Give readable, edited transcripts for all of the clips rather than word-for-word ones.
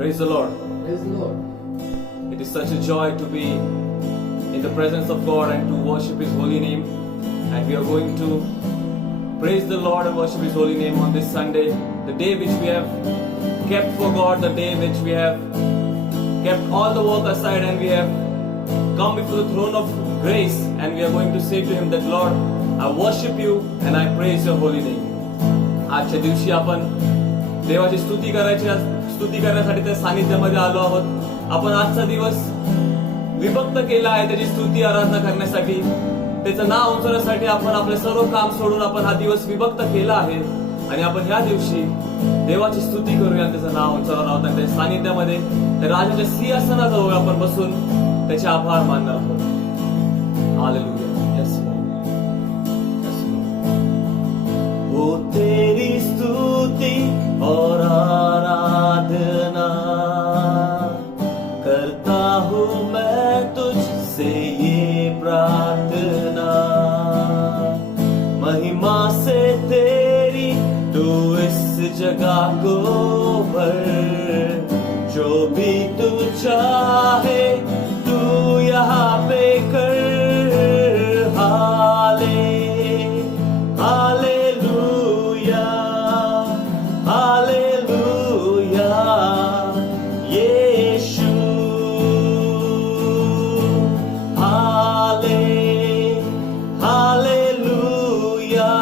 Praise the Lord. Praise the Lord. It is such a joy to be in the presence of God and to worship His holy name. And we are going to praise the Lord and worship His holy name on this Sunday, the day which we have kept for God, the day which we have kept all the work aside and we have come before the throne of grace, and we are going to say to Him that, Lord, I worship you and I praise your holy name. आजच्या दिवशी आपण देवाची स्तुती करण्यासाठी त्या सानिध्यामध्ये आलो आहोत. आपण आजचा दिवस विभक्त केला आहे त्याची स्तुती आराधना करण्यासाठी, त्याचं नाव उंचावण्यासाठी. आपण आपले सर्व काम सोडून आपण हा दिवस विभक्त केला आहे आणि आपण ह्या दिवशी देवाची स्तुती करूया, त्याचं नाव उंचावणार आहोत आणि त्याच्या सानिध्यामध्ये त्या राजाच्या सिंहासनाजवळ आपण बसून त्याचे आभार मानणार आहोत. Hallelujah. Yes Lord, yes Lord. हो तेरी स्तुति और आराधना करता हूँ मैं तुझसे ये प्रार्थना, महिमा से तेरी तू इस जगह को भर, जो भी तू चाहे तू यहाँ पे कर. Hallelujah, hallelujah, Yeshu. Hallelujah,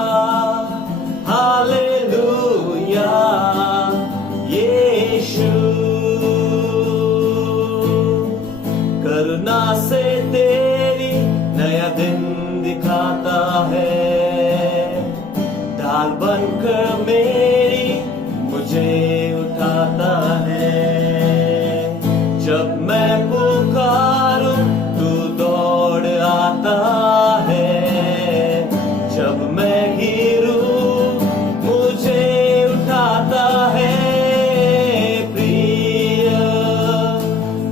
hallelujah, यीशु. करुणा से तेरी नया दिन दिखाता है, ढाल बनकर मेरी मुझे उठाता है. जब मैं पुकारूं तू दौड़ आता है, जब मैं गिरूं मुझे उठाता है. प्रिय,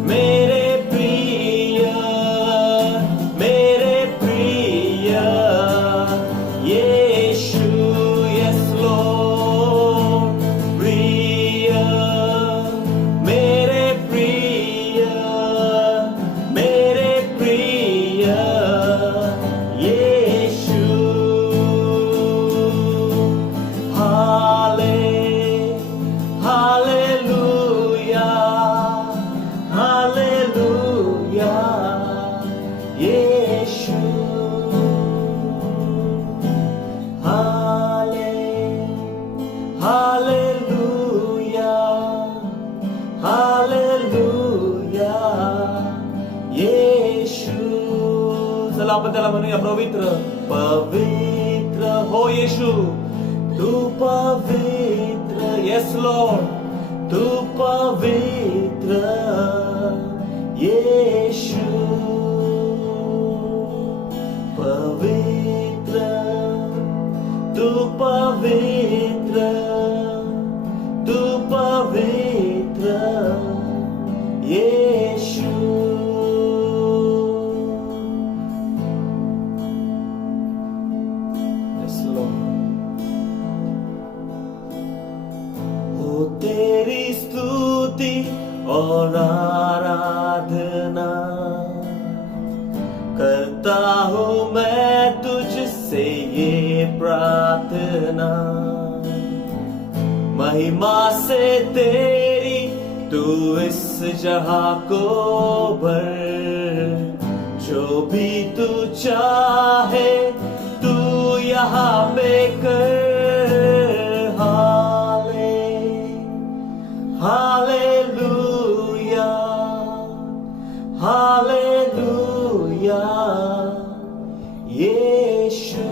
मेरे प्रिय, मेरे प्रिय यीशु. Yes Lord. प्रिय, मेरे प्रिय, मेरे प्रिय यीशु. Hallelujah, hallelujah, Yeshu. Hallelujah, hallelujah, यीशु. चला आपण त्याला म्हणूया पवित्र, पवित्र हो येशू. तू पवित्र. Yes Lord. तू पवित्र येशू. पवित्र, तू पवित्र, तू पवित्र येशू. Yes Lord. हो तेरी स्तुति और आराधना करता हूँ मैं तुझसे ये प्रार्थना, महिमा से तेरी तू इस जहां को भर, जो भी तू चाहे तू यहाँ पे कर. Hallelujah, hallelujah, Yeshu.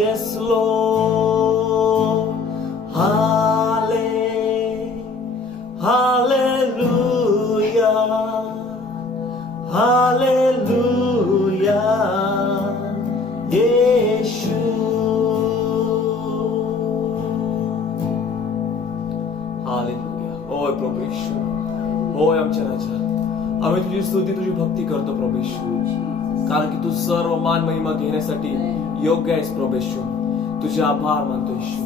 Yes lord. Hallelujah, hallelujah, Yeshu. Hallelujah. होय प्रभू येशू, होय आमच्या राजा, आम्ही तुझी स्तुती, तुझी भक्ती करतो प्रभू येशू, कारण की तू सर्व मान महिमा घेण्यासाठी योग्य आहेस प्रभू येशू. तुझे आभार मानतो येशू.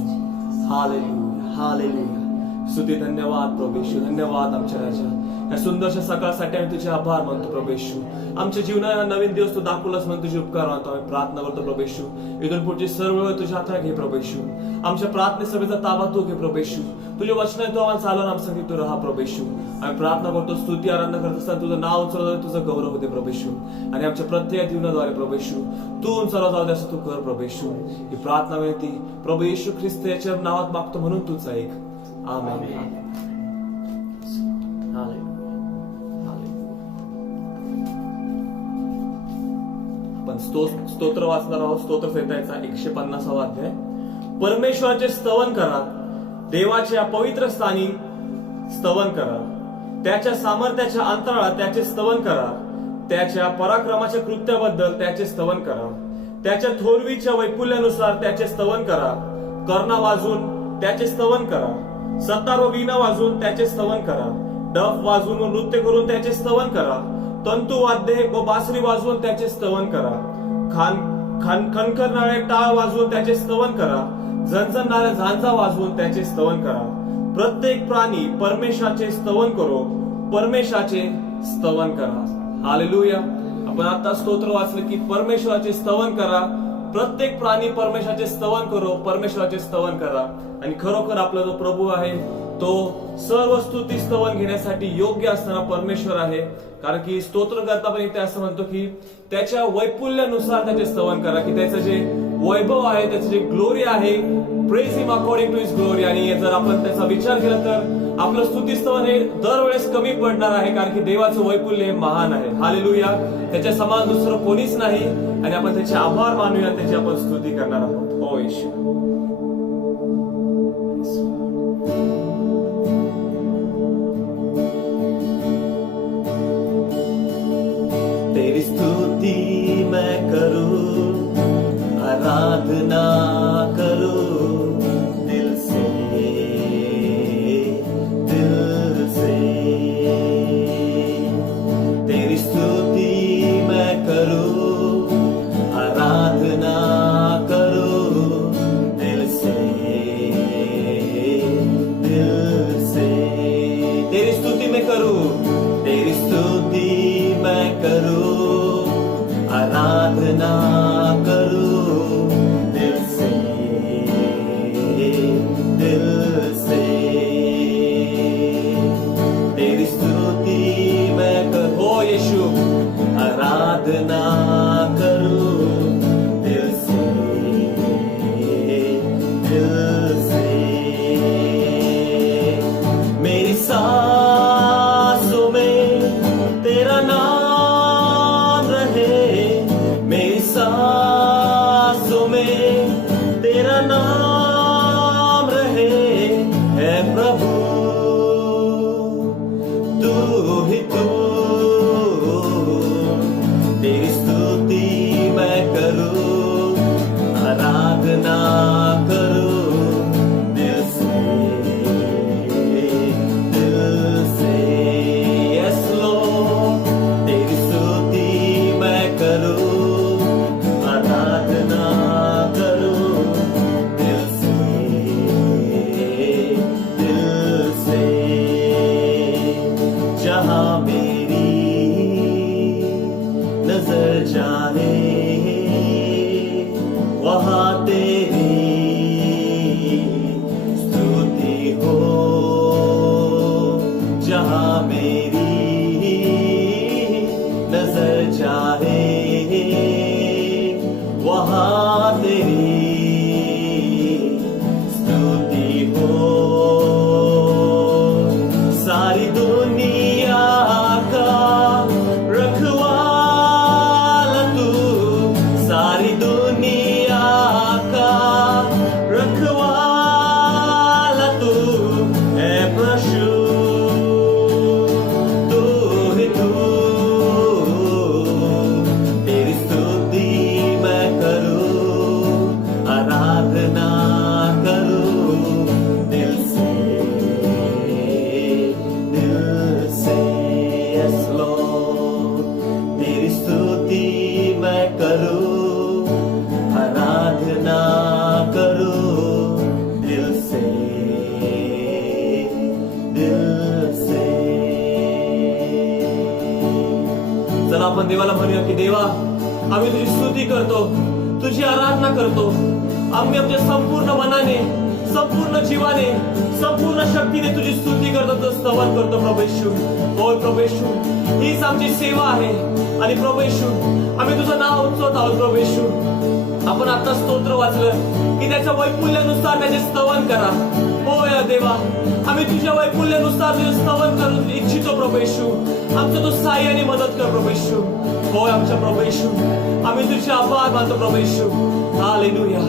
Hallelujah, hallelujah. स्तुती धन्यवाद प्रभू येशू, धन्यवाद आमच्या राजा. या सुंदरशा सकाळसाठी आम्ही तुझे आभार मानतो प्रभू येशू. आमच्या जीवनात नवीन दिवस तू दाखवलास म्हणून तुझे उपकार मानतो. आम्ही प्रार्थना करतो प्रभू येशू, इथून पुढची सर्व वेळ तुझ्या हातात घे प्रभू येशू. आमच्या प्रार्थने सभेचा ताबा तू घे प्रभू येशू. तुझ्या वचन तू आम्हाला चालवून आमच्यासाठी तू राहा प्रभू येशू. आम्ही प्रार्थना करतो, स्तुती आराधना करत असताना तुझं नाव उचललं, तुझं गौरव होते प्रभू येशू. आणि आमच्या प्रत्येक जीवनाद्वारे प्रभू येशू तू उंचावला जाऊ दे असं तू कर प्रभू येशू. ही प्रार्थना विनंती प्रभू येशू ख्रिस्त याच्या नावात मागतो म्हणून तूच ऐक. आमेन. आपण स्तोत्र वाचणार आहोत. स्तोत्र संहितेचा 150वा अध्याय. परमेश्वराचे स्तवन करा, देवाच्या पवित्र स्थानी स्तवन करा. त्याच्या सामर्थ्याच्या अंतराळात त्याचे स्तवन करा. त्याच्या पराक्रमाच्या कृत्याबद्दल त्याचे स्तवन करा. त्याच्या थोरवीच्या वैपुल्यानुसार त्याचे स्तवन करा. कर्णा वाजून त्याचे स्तवन करा. सतार व वीणा वाजून त्याचे स्तवन करा. डफ वाजून व नृत्य करून त्याचे स्तवन करा. तंतू वाद्ये व बासरी वाजवून त्याचे स्तवन करा. खणखरणारे टाळ वाजवून त्याचे स्तवन करा. झणझणणाऱ्या झांजा वाजवून त्याचे स्तवन करा. प्रत्येक प्राणी परमेश्वराचे स्तवन करो, परमेश्वराचे स्तवन करा. हालेलुया. आपण आता स्तोत्र वाचलं की परमेश्वराचे स्तवन करा. प्रत्येक प्राणी परमेश्वराचे स्तवन करो, परमेश्वराचे स्तवन करा. आणि खरोखर आपला जो प्रभू आहे तो सर्व स्तुती स्तवन घेण्यासाठी योग्य असणारा परमेश्वर आहे. कारण की स्तोत्र करता पण इथे असं म्हणतो की त्याच्या वैपुल्यानुसार त्याचे स्तवन करा, की त्याचं जे वैभव आहे, त्याचं जे ग्लोरी आहे, praise him according to his glory. आणि जर आपण त्याचा विचार केला तर आपलं स्तुती स्तवन हे दरवेळेस कमी पडणार आहे, कारण की देवाचं वैपुल्य हे महान आहे. हालेलुया. त्याच्या समान दुसरं कोणीच नाही. आणि आपण त्याचे आभार मानूया, त्याची आपण स्तुती करणार आहोत. हो येशू. तेरी स्तुति मैं करूं, आराधना करूं दिल से, दिल से. तेरी स्तुति मैं करूं, आराधना करूं दिल से, दिल से. तेरी स्तुति मैं करूं, तेरी स्तुति मैं करूं, आराधना करूं दिल से, दिल से. तेरी स्तुति मैं करूं, हो येशू, आराधना करूं दिल से, दिल से. मेरी सांसों में तेरा नाम रहे, मेरी सांसों में तेरा नाम रहे. है प्रभु तू ही तू. तेरी स्तुति मैं करूं, आराधना करूं दिल से, दिल से. Yes Lord. तेरी स्तुति मैं करूं, आराधना करूं दिल से, दिल से. जहां मेरी नजर जाए वहां तेरी स्तुति हो. जहां मेरी नजर जाए वहां तेरी स्तुति हो. सारी दुनिया का रखवाला तू, सारी दुनिया का रखवाला तू है प्रभु. तू ही तू. तेरी स्तुति मैं करूं, आराधना करूं दिल से, दिल चला आपण देवाला म्हणूया की देवा, आम्ही तुझी स्तुती करतो, तुझी आराधना करतो. आम्ही आमच्या संपूर्ण मनाने, संपूर्ण जीवाने, संपूर्ण शक्तीने तुझी स्तुती करतो, स्तवन करतो प्रभू येशू. होय प्रभू येशू, हीच आमची सेवा आहे. आणि प्रभू येशू, आम्ही तुझं नाव उंचवत आहोत प्रभू येशू. आपण आता स्तोत्र वाचलं की त्याच्या वैफुल्यानुसार त्याचे स्तवन करा. होय देवा, आम्ही तुझ्या वैफुल्यानुसार तुझे स्तवन करू इच्छितो प्रभू येशू. आमचं तू सहाय्याने मदत कर प्रभू येशू. होय आमच्या प्रभू येशू, आम्ही तुझे आभार मानतो प्रभू येशू. हालेलुया.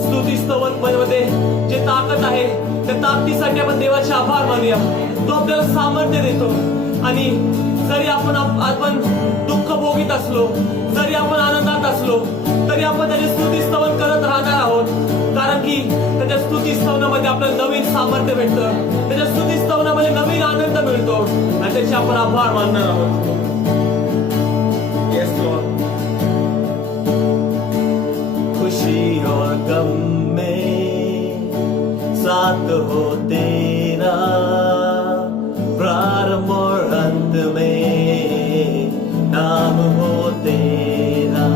स्तुती स्तवन मध्ये जे ताकद आहे, त्या ताकदीसाठी आपण देवाचे आभार मानूया. तो आपल्याला सामर्थ्य देतो. आणि जरी आपण दुःख भोगीत असलो, जरी आपण आनंदात असलो, तरी आपण त्याचे स्तुती स्तवन करत राहणार आहोत. कारण की त्याच्या स्तुती स्तवनामध्ये आपल्याला नवीन सामर्थ्य भेटतं, त्याच्या स्तुती स्तवनामध्ये नवीन आनंद मिळतो आणि त्याचे आपण आभार मानणार आहोत. Yes Lord. खुशी और गम में साथ हो तेरा, प्रारंभ और अंत में नाम हो तेरा.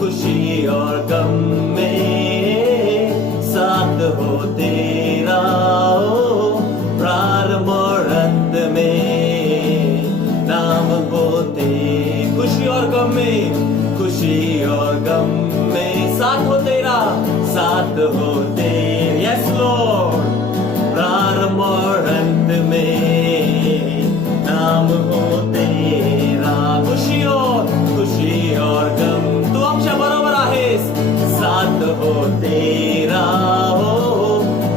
खुशी और गम में साथ हो तेरा, ओ प्रारंभ और अंत में नाम हो तेरा. खुशी और गम में, खुशी और गम में साथ हो तेरा, साथ हो तेरा. Yes Lord. प्रारंभ और अंत में नाम हो तेरा. खुशी और गम, तू आमच्या बरोबर आहेस. साथ हो तेरा, हो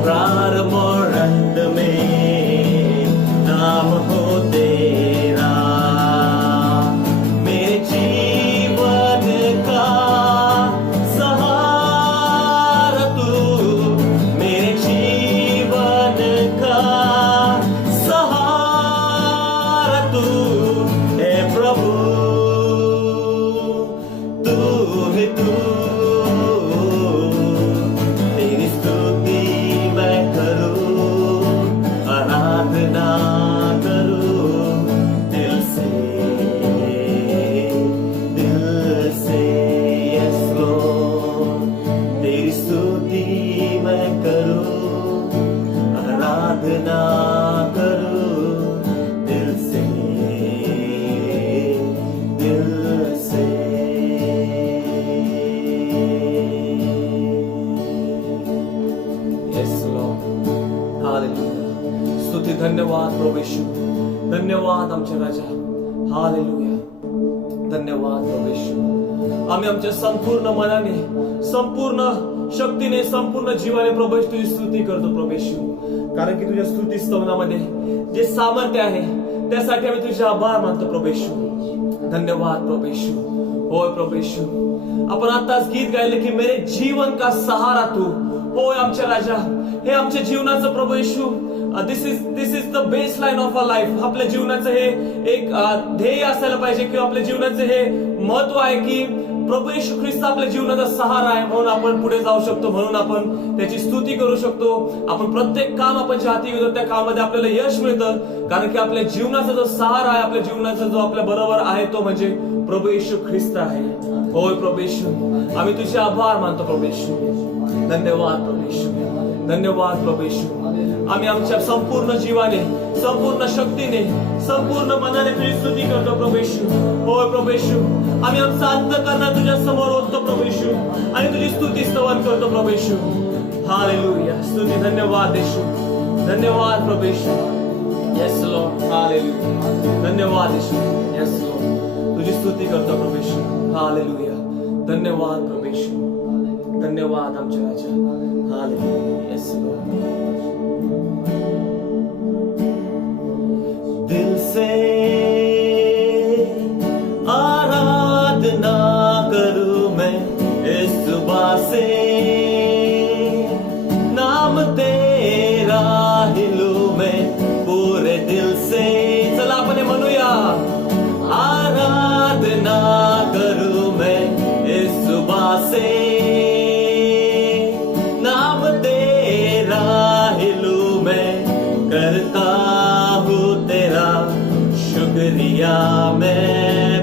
प्रारंभ और अंत में नाम हो तेरा. मेरे जीवन का सहारा तू, मेरे जीवन का सहारा तू है प्रभु. तू है तू, तेरी स्तुति मैं करूं, आराधना करूं दिल से, दिल से. Yes Lord. तेरी स्तुति मैं करूं, आराधना करूं दिल से, दिल से. Yes lord. हालेलुया. स्तुती. धन्यवाद प्रभू येशू. धन्यवाद आमच्या राजा. हालेलुया. धन्यवाद प्रभू येशू. आम्ही आमच्या संपूर्ण मनाने, संपूर्ण शक्तीने, संपूर्ण जीवाने प्रभू येशू तुझी स्तुती करतो प्रभू येशू. कारण की तुझ्या स्तुती स्तवनामध्ये जे सामर्थ्य आहे, त्यासाठी आम्ही तुझे आभार मानतो प्रभू येशू. धन्यवाद प्रभू येशू. होय प्रभू येशू, आपण आताच गीत गायले की मेरे जीवन का सहारा तू. होय आमच्या राजा, हे आमच्या जीवनाचं प्रभू Yeshu, this is the baseline of a life. आपल्या जीवनाचं हे एक ध्येय असायला पाहिजे, किंवा आपल्या जीवनाचं हे महत्व आहे की प्रभू येशू ख्रिस्त आपल्या जीवनाचा सहारा आहे, म्हणून आपण पुढे जाऊ शकतो, म्हणून आपण त्याची स्तुती करू शकतो. आपण प्रत्येक काम आपण जे हाती घेतो त्या कामामध्ये आपल्याला यश मिळतं, कारण की आपल्या जीवनाचा जो सहारा आहे, आपल्या जीवनाचा जो आपल्या बरोबर आहे, तो म्हणजे प्रभू येशू ख्रिस्त आहे. होय प्रभू येशू, आम्ही तुझे आभार मानतो प्रभू येशू. धन्यवाद प्रभू येशू. धन्यवाद प्रभू येशू. आम्ही आमच्या संपूर्ण जीवाने, संपूर्ण शक्तीने, संपूर्ण मनाने तुझी स्तुती करतो प्रभू येशू. होय प्रभू येशू, आम्ही आमचा अंतःकरण तुझ्या समोर ओततो प्रभू येशू, आणि तुझी स्तुती स्तवन करतो प्रभू येशू. हालेलुया. स्तुती. धन्यवाद येशू. धन्यवाद प्रभू येशू. Yes lord. हालेलुया. धन्यवाद येशू. Yes Lord. तुझी स्तुती करतो प्रभू येशू. हालेलुया. धन्यवाद प्रभू येशू. धन्यवाद आमच्या राजा. हालेलुया. Yes Lord. दिल से आराधना करूं मैं इस सुबह से, नाम तेरा हिलूं मैं पूरे दिल से. चला आपण हे म्हणूया. आराधना करूं मैं इस सुबह से, नाम तेरा हिलूं मैं करता हूँ तेरा शुक्रिया मैं.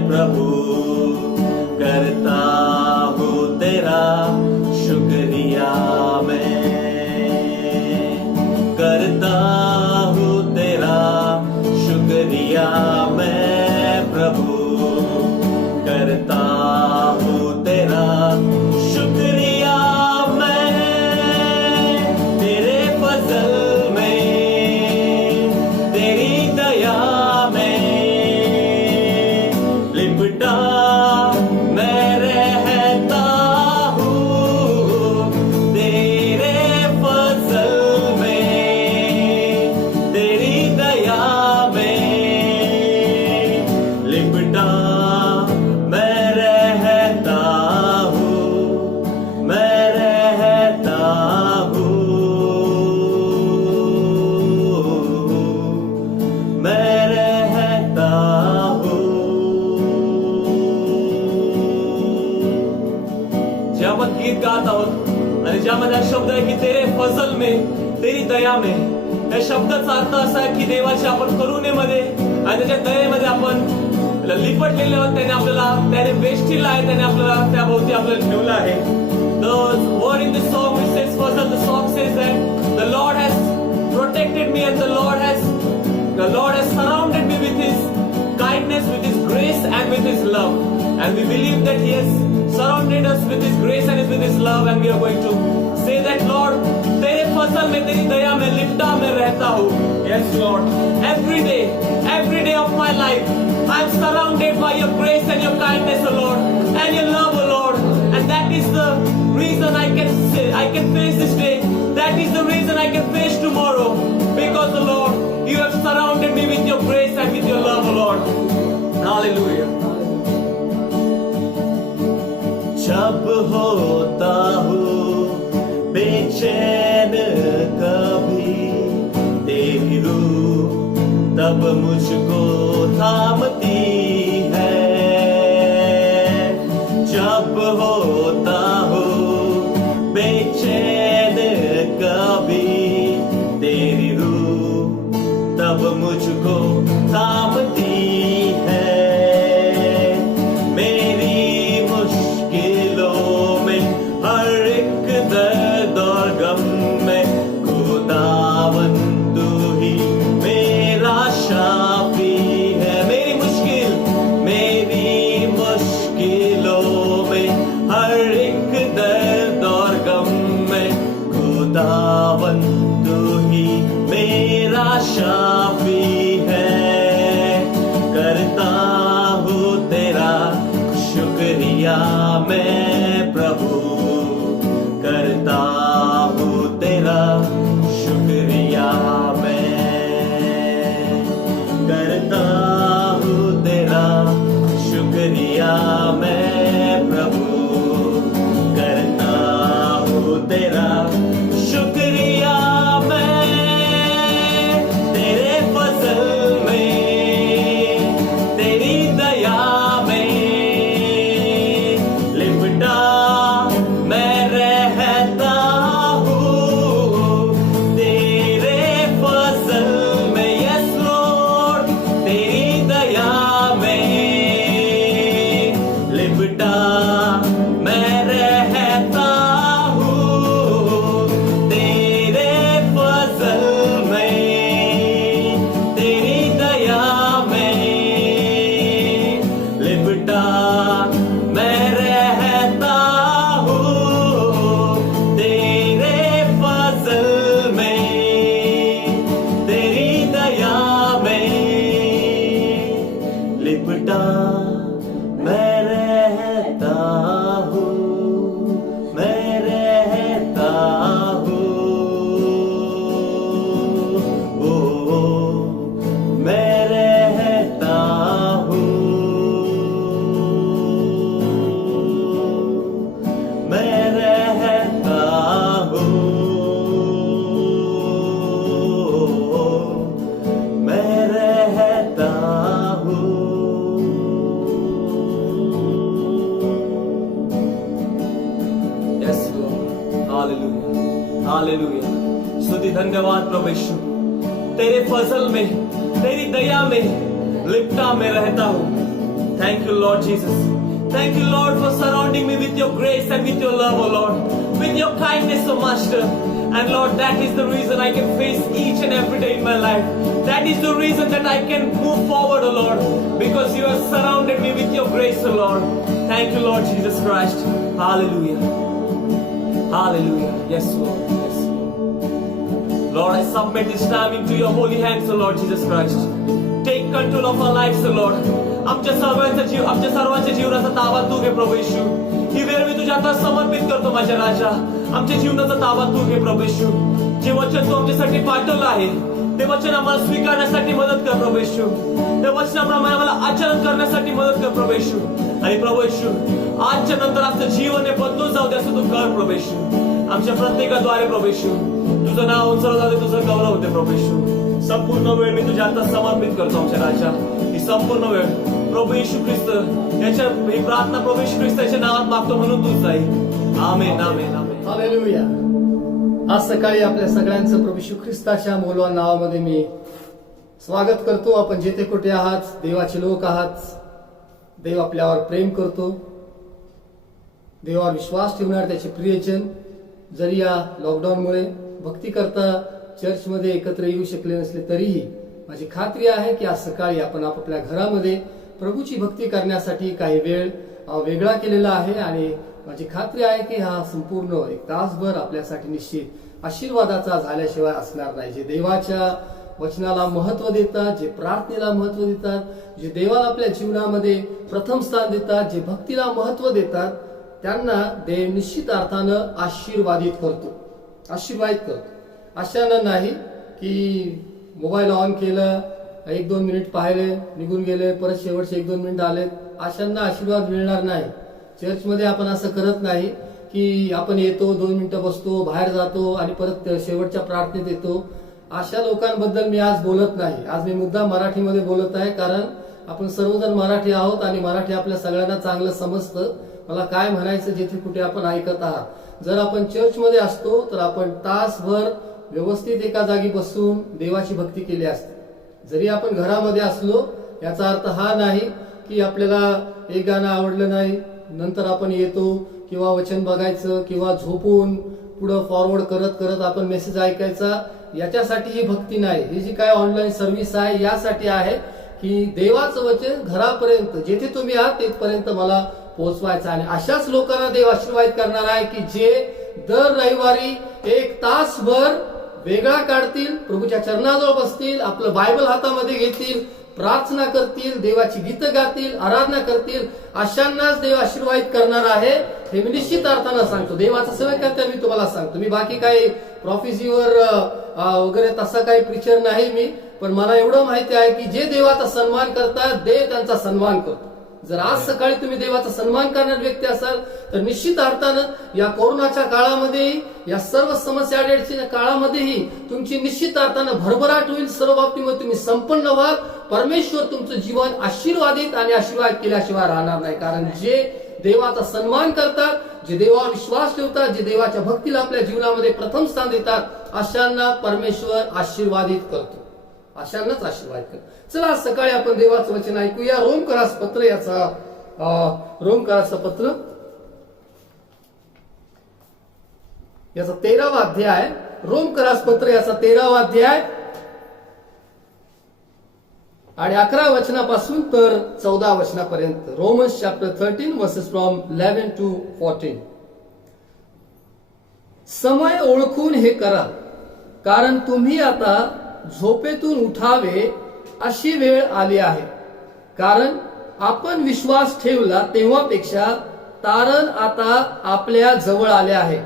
पहला शब्द आहे की तेरे फजल में, तेरी दया में. या शब्दाचा अर्थ असा आहे की देवाच्या आपण करुणेमध्ये आणि त्याच्या दयेमध्ये आपण लिपटलेले आहोत. त्याने वेष्टीला आहे, त्याने आपल्याला त्याभोवती आपल्याला ठेवलं आहे. The word in the song which says fazal, the song says that the Lord has protected me and the Lord has surrounded me with His kindness, with His grace and with His love. And we believe that He has surrounded us with His grace and with His love, and we are going to say that Lord, तेरे फजल में, तेरी दया में, लिपटा में रहता हूँ. Yes Lord, every day of my life I am surrounded by your grace and your kindness, O Lord, and your love, O Lord. And that is the reason I can face this day. That is the reason I can face tomorrow. Because, O Lord, you have surrounded me with your grace and with your love, O Lord. Hallelujah. जब होता हूँ बेचैन कभी तेरी रूह तब मुझको थामती है. जब होता हूँ बेचैन कभी तेरी रूह तब मुझको थामती है. शाफी है. करता हूँ तेरा शुक्रिया मैं प्रभु, करता हूँ तेरा शुक्रिया मैं, करता हूँ तेरा शुक्रिया मैं प्रभु, करता हूँ तेरा शुक्रिया. हालेलुया. स्तुति धन्यवाद प्रभु यीशु. तेरे फजल में, तेरी दया में लिपटा में रहता हूँ. Thank you Lord Jesus. Thank you Lord for surrounding me with your grace and with your love, O Lord, with your kindness, O Master. And Lord, that is the reason I can face each and every day in my life. That is the reason that I can move forward, O Lord, because you have surrounded me with your grace, O Lord. Thank you Lord Jesus Christ. Hallelujah. Hallelujah. Yes Lord. Yes Lord. Lord, I submit this time into your holy hands, O Lord Jesus Christ. Take control of our lives, O Lord. आमच्या सर्वांच्या जीवनाचा ताबा तू घे प्रभू येशू. ही वेळ मी तुझ्या हातात समर्पित करतो माझ्या राजा. आमच्या जीवनाचा ताबा तू घे प्रभू येशू. जे वचन तू आमच्यासाठी पाठवलं आहे ते वचन आम्हाला स्वीकारण्यासाठी मदत कर प्रभू येशू. त्या वचनाप्रमाणे आम्हाला आचरण करण्यासाठी मदत कर प्रभू येशू. आणि प्रभू येशू, आजच्या नंतर आमचं जीवन हे बदलून जाऊ दे असं तू कर प्रभू येशू. आमच्या प्रत्येकाद्वारे प्रभू येशू तुझं नाव उंचावलं जाते, तुझं गौरव होते प्रभू येशू. संपूर्ण वेळ मी तुझ्या हातात समर्पित करतो आमच्या राजा. ही संपूर्ण वेळ प्रभू येशू ख्रिस्त याच्या ही प्रार्थना प्रभू येशू ख्रिस्त याच्या नावात मागतो म्हणून तूच जाईल. आमेन आमेन आमेन. Hallelujah. आज सकाळी आपल्या सगळ्यांचं प्रभू येशू ख्रिस्ताच्या मौलवान नावामध्ये मी स्वागत करतो. आपण जेथे कुठे आहात, देवाचे लोक आहात. देव आपल्यावर प्रेम करतो. देवावर विश्वास ठेवणार त्याचे प्रियजन जरी या लॉकडाऊनमुळे भक्ती करता चर्चमध्ये एकत्र येऊ शकले नसले तरीही माझी खात्री आहे की आज सकाळी आपण आपापल्या घरामध्ये प्रभूची भक्ती करण्यासाठी काही वेळ वेगळा केलेला आहे आणि माझी खात्री आहे की हा संपूर्ण एक तासभर आपल्यासाठी निश्चित आशीर्वादाचा झाल्याशिवाय असणार नाही. जे देवाच्या वचनाला महत्व देतात, जे प्रार्थनेला महत्व देतात, जे देवाला आपल्या जीवनामध्ये प्रथम स्थान देतात, जे भक्तीला महत्व देतात, त्यांना देव निश्चित अर्थानं आशीर्वादित करतो. अशानं नाही की मोबाईल ऑन केलं, 1-2 मिनिट पाहिले, निघून गेले, परत शेवटचे 1-2 मिनिट आले, अशांना आशीर्वाद मिळणार नाही. चर्चमध्ये आपण असं करत नाही की आपण येतो, 2 मिनिटं बसतो, बाहेर जातो आणि परत शेवटच्या प्रार्थनेत येतो. अशा लोकांबद्दल मी आज बोलत नाही. आज मी मुद्दाम मराठीमध्ये बोलत आहे, कारण आपण सर्वजण मराठी आहोत आणि मराठी आपल्या सगळ्यांना चांगलं समजतं. मला काय म्हणायचं जिथे कुठे आपण ऐकत आहात. जर आपण चर्चमध्ये असतो तर आपण तासभर व्यवस्थित एका जागी बसून देवाची भक्ती केली असते. जरी आपण घरामध्ये असलो याचा अर्थ हा नाही की आपल्याला एक गाणं आवडलं नाही, नंतर आपण येतो किंवा वचन बघायचं किंवा झोपून पुढं फॉरवर्ड करत करत आपण मेसेज ऐकायचा. याच्यासाठी ही भक्ती नाही. ही जी काय ऑनलाईन सर्व्हिस आहे यासाठी आहे की देवाचं वचन घरापर्यंत जेथे तुम्ही आहात तिथपर्यंत मला पोहोचवायचं. आणि अशाच लोकांना देव आशीर्वाद करणार आहे की जे दर रविवारी 1 तासभर वेगळा काढतील, प्रभूच्या चरणाजवळ बसतील, आपलं बायबल हातामध्ये घेतील, प्रार्थना करतील, देवाची गीतं गातील, आराधना करतील. अशांनाच देव आशीर्वाद करणार आहे हे मी निश्चित अर्थानं सांगतो. देवाचा सेवा करता मी तुम्हाला सांगतो. मी बाकी काही प्रॉफिसीवर वगैरे तसा काही प्रिचर नाही मी, पण मला एवढं माहिती आहे की जे देवाचा सन्मान करतात देव त्यांचा सन्मान करतो. जर आज सकाळी तुम्ही देवाचा सन्मान करणारे व्यक्ती असाल तर निश्चित अर्थानं या कोरोनाच्या काळामध्येही, या सर्व समस्या अडचणीच्या काळामध्येही तुमची निश्चित अर्थानं भरभराट होईल. सर्व बाबतीमध्ये तुम्ही संपन्न व्हाल. परमेश्वर तुमचं जीवन आशीर्वादित आणि आशीर्वाद केल्याशिवाय राहणार नाही. कारण जे देवाचा सन्मान करतात, जे देवावर विश्वास ठेवतात, जे देवाच्या भक्तीला आपल्या जीवनामध्ये प्रथम स्थान देतात, अशांना परमेश्वर आशीर्वादित करतो. अशांनाच आशीर्वाद करतो. चला आज सकाळी आपण देवाचं वचन ऐकूया. रोमकरास पत्र याचा 13वा अध्याय. रोमकरास पत्र याचा 13वा अध्याय आणि 11 वचनापासून तर 14 वचनापर्यंत. Romans chapter 13 verses from 11 to 14. समय ओळखून हे करा, कारण तुम्ही आता झोपेतून उठावे अशी वेळ आली आहे. कारण आपण विश्वास ठेवला तेव्हापेक्षा तारण आता आपल्या जवळ आले आहे.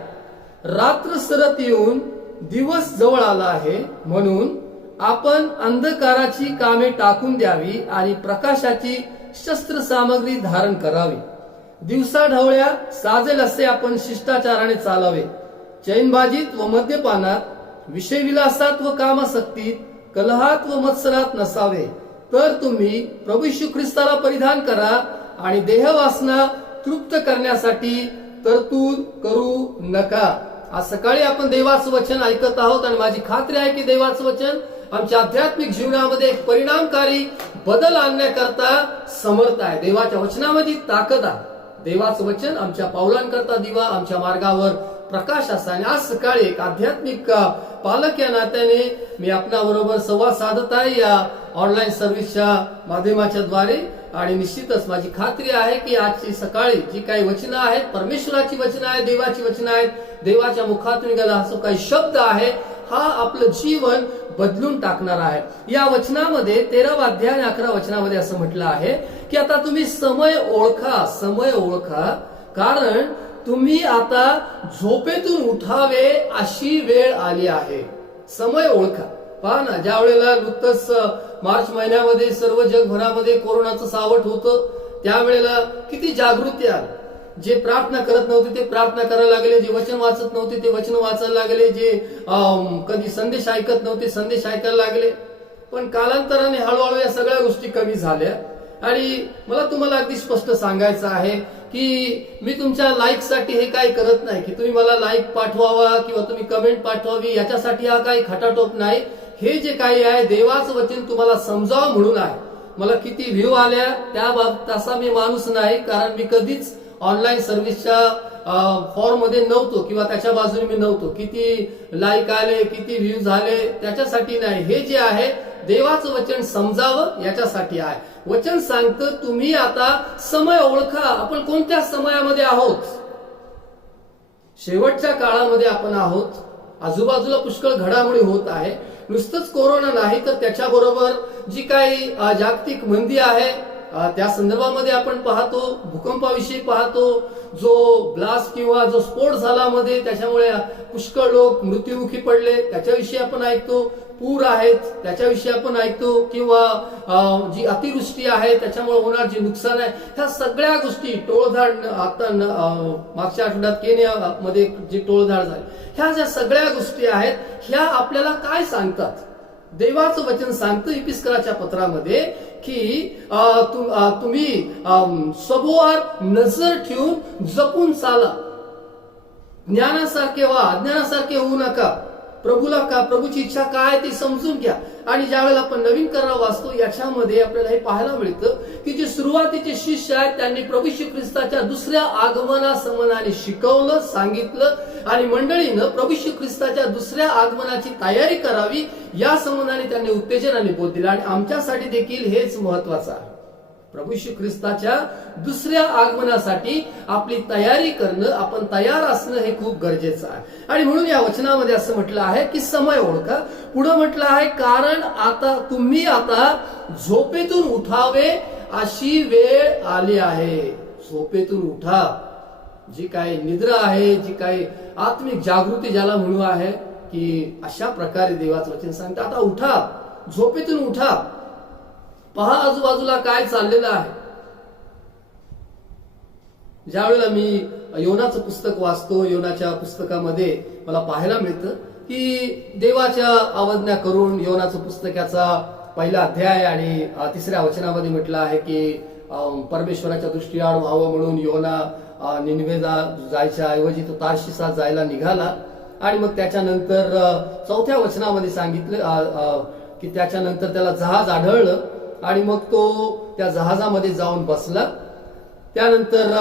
रात्र सरत येऊन दिवस जवळ आला आहे. म्हणून आपण अंधकाराची कामे टाकून द्यावी आणि प्रकाशाची शस्त्र सामग्री धारण करावी. दिवसाढवळ्या साजेल असे आपण शिष्टाचाराने चालावे. चैनबाजीत व मद्यपानात, विषयविलासात व कामासक्तीत, कलहात व मत्सरात नसावे. तर तुम्ही प्रभू येशू ख्रिस्ताला परिधान करा आणि देहवासना तृप्त करण्यासाठी तरतूद करू नका. आज सकाळी आपण देवाचं वचन ऐकत आहोत आणि माझी खात्री आहे की देवाचं वचन आमच्या आध्यात्मिक जीवनामध्ये एक परिणामकारी बदल आणण्याकरता समर्थ आहे. देवाच्या वचनामध्ये ताकद आहे. देवाचं वचन आमच्या पावलांकरता दिवा, आमच्या मार्गावर प्रकाश असा. आणि आज सकाळी एक आध्यात्मिक पालक या नात्याने मी आपल्याबरोबर संवाद साधत आहे या ऑनलाईन सर्व्हिसच्या माध्यमाच्या द्वारे. आणि निश्चितच माझी खात्री आहे की आजची सकाळी जी काही वचनं आहेत, परमेश्वराची वचनं आहेत, देवाची वचनं आहेत, देवाच्या मुखातून निघाला हा जो काही शब्द आहे हा आपलं जीवन बदलून टाकणार आहे. या वचनामध्ये 13वा अध्याय आणि 11 वचनामध्ये असं म्हटलं आहे की आता तुम्ही समय ओळखा, कारण तुम्ही आता झोपेतून उठावे अशी वेळ आली आहे. समय ओळखा. पहा ना, ज्या वेळेला नुकतंच मार्च महिन्यामध्ये सर्व जगभरामध्ये कोरोनाचं सावट होतं, त्यावेळेला किती जागृती आली. जे प्रार्थना करत नव्हते ते प्रार्थना करायला लागले, जे वचन वाचत नव्हते ते वचन वाचायला लागले, जे कधी संदेश ऐकत नव्हते संदेश ऐकायला लागले. पण कालांतराने हळूहळू या सगळ्या गोष्टी कमी झाल्या आणि मला तुम्हाला अगदी स्पष्ट सांगायचं आहे की मी तुमच्या लाईकसाठी हे काही करत नाही की तुम्ही मला लाईक पाठवावा किंवा तुम्ही कमेंट पाठवावी, याच्यासाठी हा काही खटाटोप नाही. हे जे काही आहे देवाचं वचन तुम्हाला समजावं म्हणून आहे. मला किती व्ह्यू आल्या त्या बाबतीत तसा मी माणूस नाही, कारण मी कधीच ऑनलाईन सर्व्हिसच्या फॉर्म मध्ये नव्हतो किंवा त्याच्या बाजूने मी नव्हतो. किती लाईक आले, किती व्ह्यू झाले त्याच्यासाठी नाही. हे जे आहे देवाचं वचन समजावं याच्यासाठी आहे. वचन सांगतं तुम्ही आता समय ओळखा. आपण कोणत्या समयामध्ये आहोत? शेवटच्या काळामध्ये आपण आहोत. आजूबाजूला पुष्कळ घडामोडी होत आहे. नुसतंच कोरोना नाही तर त्याच्याबरोबर जी काही जागतिक मंदी आहे त्या संदर्भामध्ये आपण पाहतो. भूकंपाविषयी पाहतो. जो ब्लास्ट किंवा जो स्फोट झाला मध्ये त्याच्यामुळे पुष्कळ लोक मृत्युमुखी पडले त्याच्याविषयी आपण ऐकतो. पूर आहेत त्याच्याविषयी आपण ऐकतो. किंवा जी अतिवृष्टी आहे त्याच्यामुळे होणार जे नुकसान आहे, ह्या सगळ्या गोष्टी, टोळधाड आता मागच्या आठवड्यात केनियामध्ये जे टोळधाड झाले, ह्या ज्या सगळ्या गोष्टी आहेत ह्या आपल्याला काय सांगतात? देवाचं वचन सांगतं इपिस्कराच्या पत्रामध्ये की तुम्ही सबोवर नजर ठेवून जपून चाला. ज्ञानासारखे वा अज्ञानासारखे होऊ नका. प्रभूची इच्छा काय ती समजून घ्या. आणि ज्यावेळेला आपण नवीन करार वाचतो याच्यामध्ये आपल्याला हे पाहायला मिळतं की जे सुरुवातीचे शिष्य आहेत त्यांनी प्रभू येशू ख्रिस्ताच्या दुसऱ्या आगमनासंबंधाने शिकवलं, सांगितलं आणि मंडळीनं प्रभू येशू ख्रिस्ताच्या दुसऱ्या आगमनाची तयारी करावी या संबंधाने त्यांनी उत्तेजन आणि बोध दिला. आणि आमच्यासाठी देखील हेच महत्वाचं आहे. प्रभू येशू ख्रिस्ताच्या दुसऱ्या आगमनासाठी आपली तयारी करणं, आपण तयार असणं हे खूप गरजेचं आहे. आणि म्हणून या वचनामध्ये असं म्हटलं आहे की समय ओळखा. पुढे म्हटलं आहे कारण तुम्ही आता झोपेतून उठावे अशी वेळ आली आहे. झोपेतून उठा. जी काही निद्रा आहे, जी काही आत्मिक जागृती ज्याला म्हणू आहे की अशा प्रकारे देवाचं वचन सांगतं आता उठा, झोपेतून उठा. पहा आजूबाजूला काय चाललेलं आहे. ज्यावेळेला मी योनाचं पुस्तक वाचतो, योनाच्या पुस्तकामध्ये मला पाहायला मिळतं की देवाच्या आज्ञा करून योनाचं पुस्तकाचा पहिला अध्याय आणि 3ऱ्या वचनामध्ये म्हटलं आहे की परमेश्वराच्या दृष्टीआड व्हावं म्हणून योना निनिवेला जायच्या ऐवजी तो तार्शिसात जायला निघाला. आणि मग त्याच्यानंतर 4थ्या वचनामध्ये सांगितलं की त्याच्यानंतर त्याला जहाज आढळलं आणि मग तो त्या जहाजामध्ये जाऊन बसला. त्यानंतर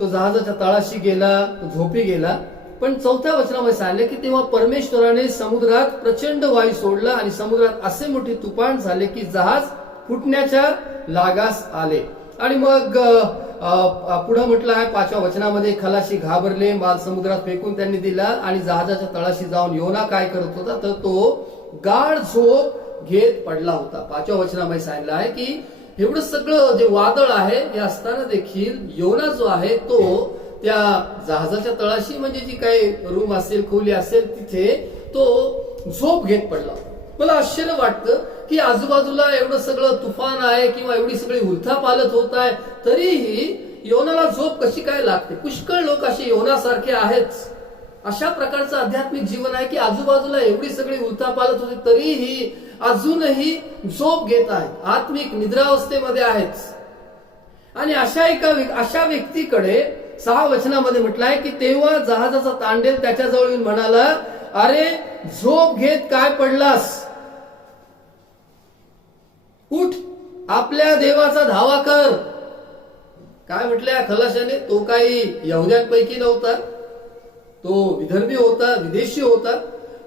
तो जहाजाच्या तळाशी गेला, तो झोपी गेला. पण 4थ्या वचनामध्ये सांगितले की तेव्हा परमेश्वराने समुद्रात प्रचंड वायू सोडला आणि समुद्रात असे मोठे तुफान झाले की जहाज फुटण्याच्या लागास आले. आणि मग पुढे म्हटलं आहे 5व्या वचनामध्ये खलाशी घाबरले, माल समुद्रात फेकून त्यांनी दिला आणि जहाजाच्या तळाशी जाऊन योना काय करत होता तर तो गाढ झोप घेत पडला होता. 5व्या वचनामध्ये सांगितलं आहे की एवढं सगळं जे वादळ आहे हे असताना देखील योना जो आहे तो त्या जहाजाच्या तळाशी म्हणजे जी काही रूम असेल, खोली असेल तिथे तो झोप घेत पडला. मला आश्चर्य वाटतं की आजूबाजूला एवढं सगळं तुफान आहे किंवा एवढी सगळी उलथापालथ होत आहे तरीही योनाला झोप कशी काय लागते? पुष्कळ लोक असे योनासारखे आहेत. अशा प्रकारचं आध्यात्मिक जीवन आहे की आजूबाजूला एवढी सगळी उलथापालथ होते तरीही अजूनही झोप घेत आहेत, आत्मिक निद्रावस्थेमध्ये आहेत. आणि अशा व्यक्तीकडे 6 वचनामध्ये म्हटलं आहे की तेव्हा जहाजाचा तांडेल त्याच्याजवळ येऊन म्हणाला, अरे झोप घेत काय पडलास? उठ, आपल्या देवाचा धावा कर. काय म्हटलं खलाशाने? तो काही यहुद्यांपैकी नव्हता, तो विदर्भी होता, विदेशी होता.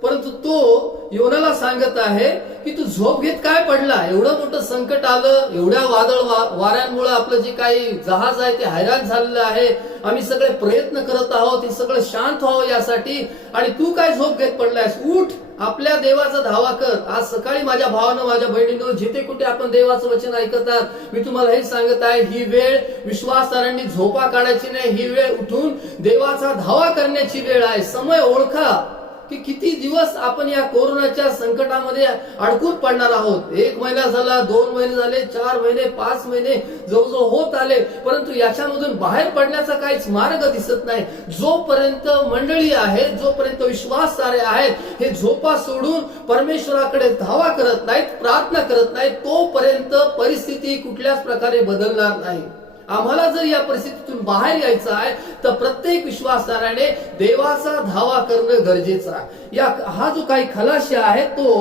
परंतु तो योनाला सांगत आहे की तू झोप घेत काय पडला? एवढं मोठं संकट आलं, एवढ्या वादळ वाऱ्यांमुळे आपलं जे काही जहाज आहे ते हैराण झालेलं आहे. आम्ही सगळे प्रयत्न करत आहोत हे सगळं शांत व्हावं यासाठी, आणि तू काय झोप घेत पडलायस? उठ, आपल्या देवाचा धावा कर. आज सकाळी माझ्या भावानं, माझ्या बहिणीनं, जिथे कुठे आपण देवाचं वचन ऐकतात, मी तुम्हाला हे सांगत आहे, ही वेळ विश्वासारांनी झोपा काढायची नाही. ही वेळ उठून देवाचा धावा करण्याची वेळ आहे. समय ओळखा. की किती दिवस आपण या कोरोनाच्या संकटामध्ये अडकून पडणार आहोत. 1 महिना झाला, 2 महिने झाले, 4 महिने, 5 महिने जवळजवळ होत आले, परंतु याच्यामधून बाहेर पडण्याचा काहीच मार्ग दिसत नाही. जोपर्यंत मंडळी आहेत, जोपर्यंत विश्वासधारे आहेत, हे झोपा सोडून परमेश्वराकडे धावा करत नाहीत, प्रार्थना करत नाहीत, तोपर्यंत परिस्थिती कुठल्याच प्रकारे बदलणार नाही. आम्हाला जर या परिस्थितीतून बाहेर यायचं आहे तर प्रत्येक विश्वासदाराने देवाचा धावा करणं गरजेचं आहे. हा जो काही खलाशी आहे तो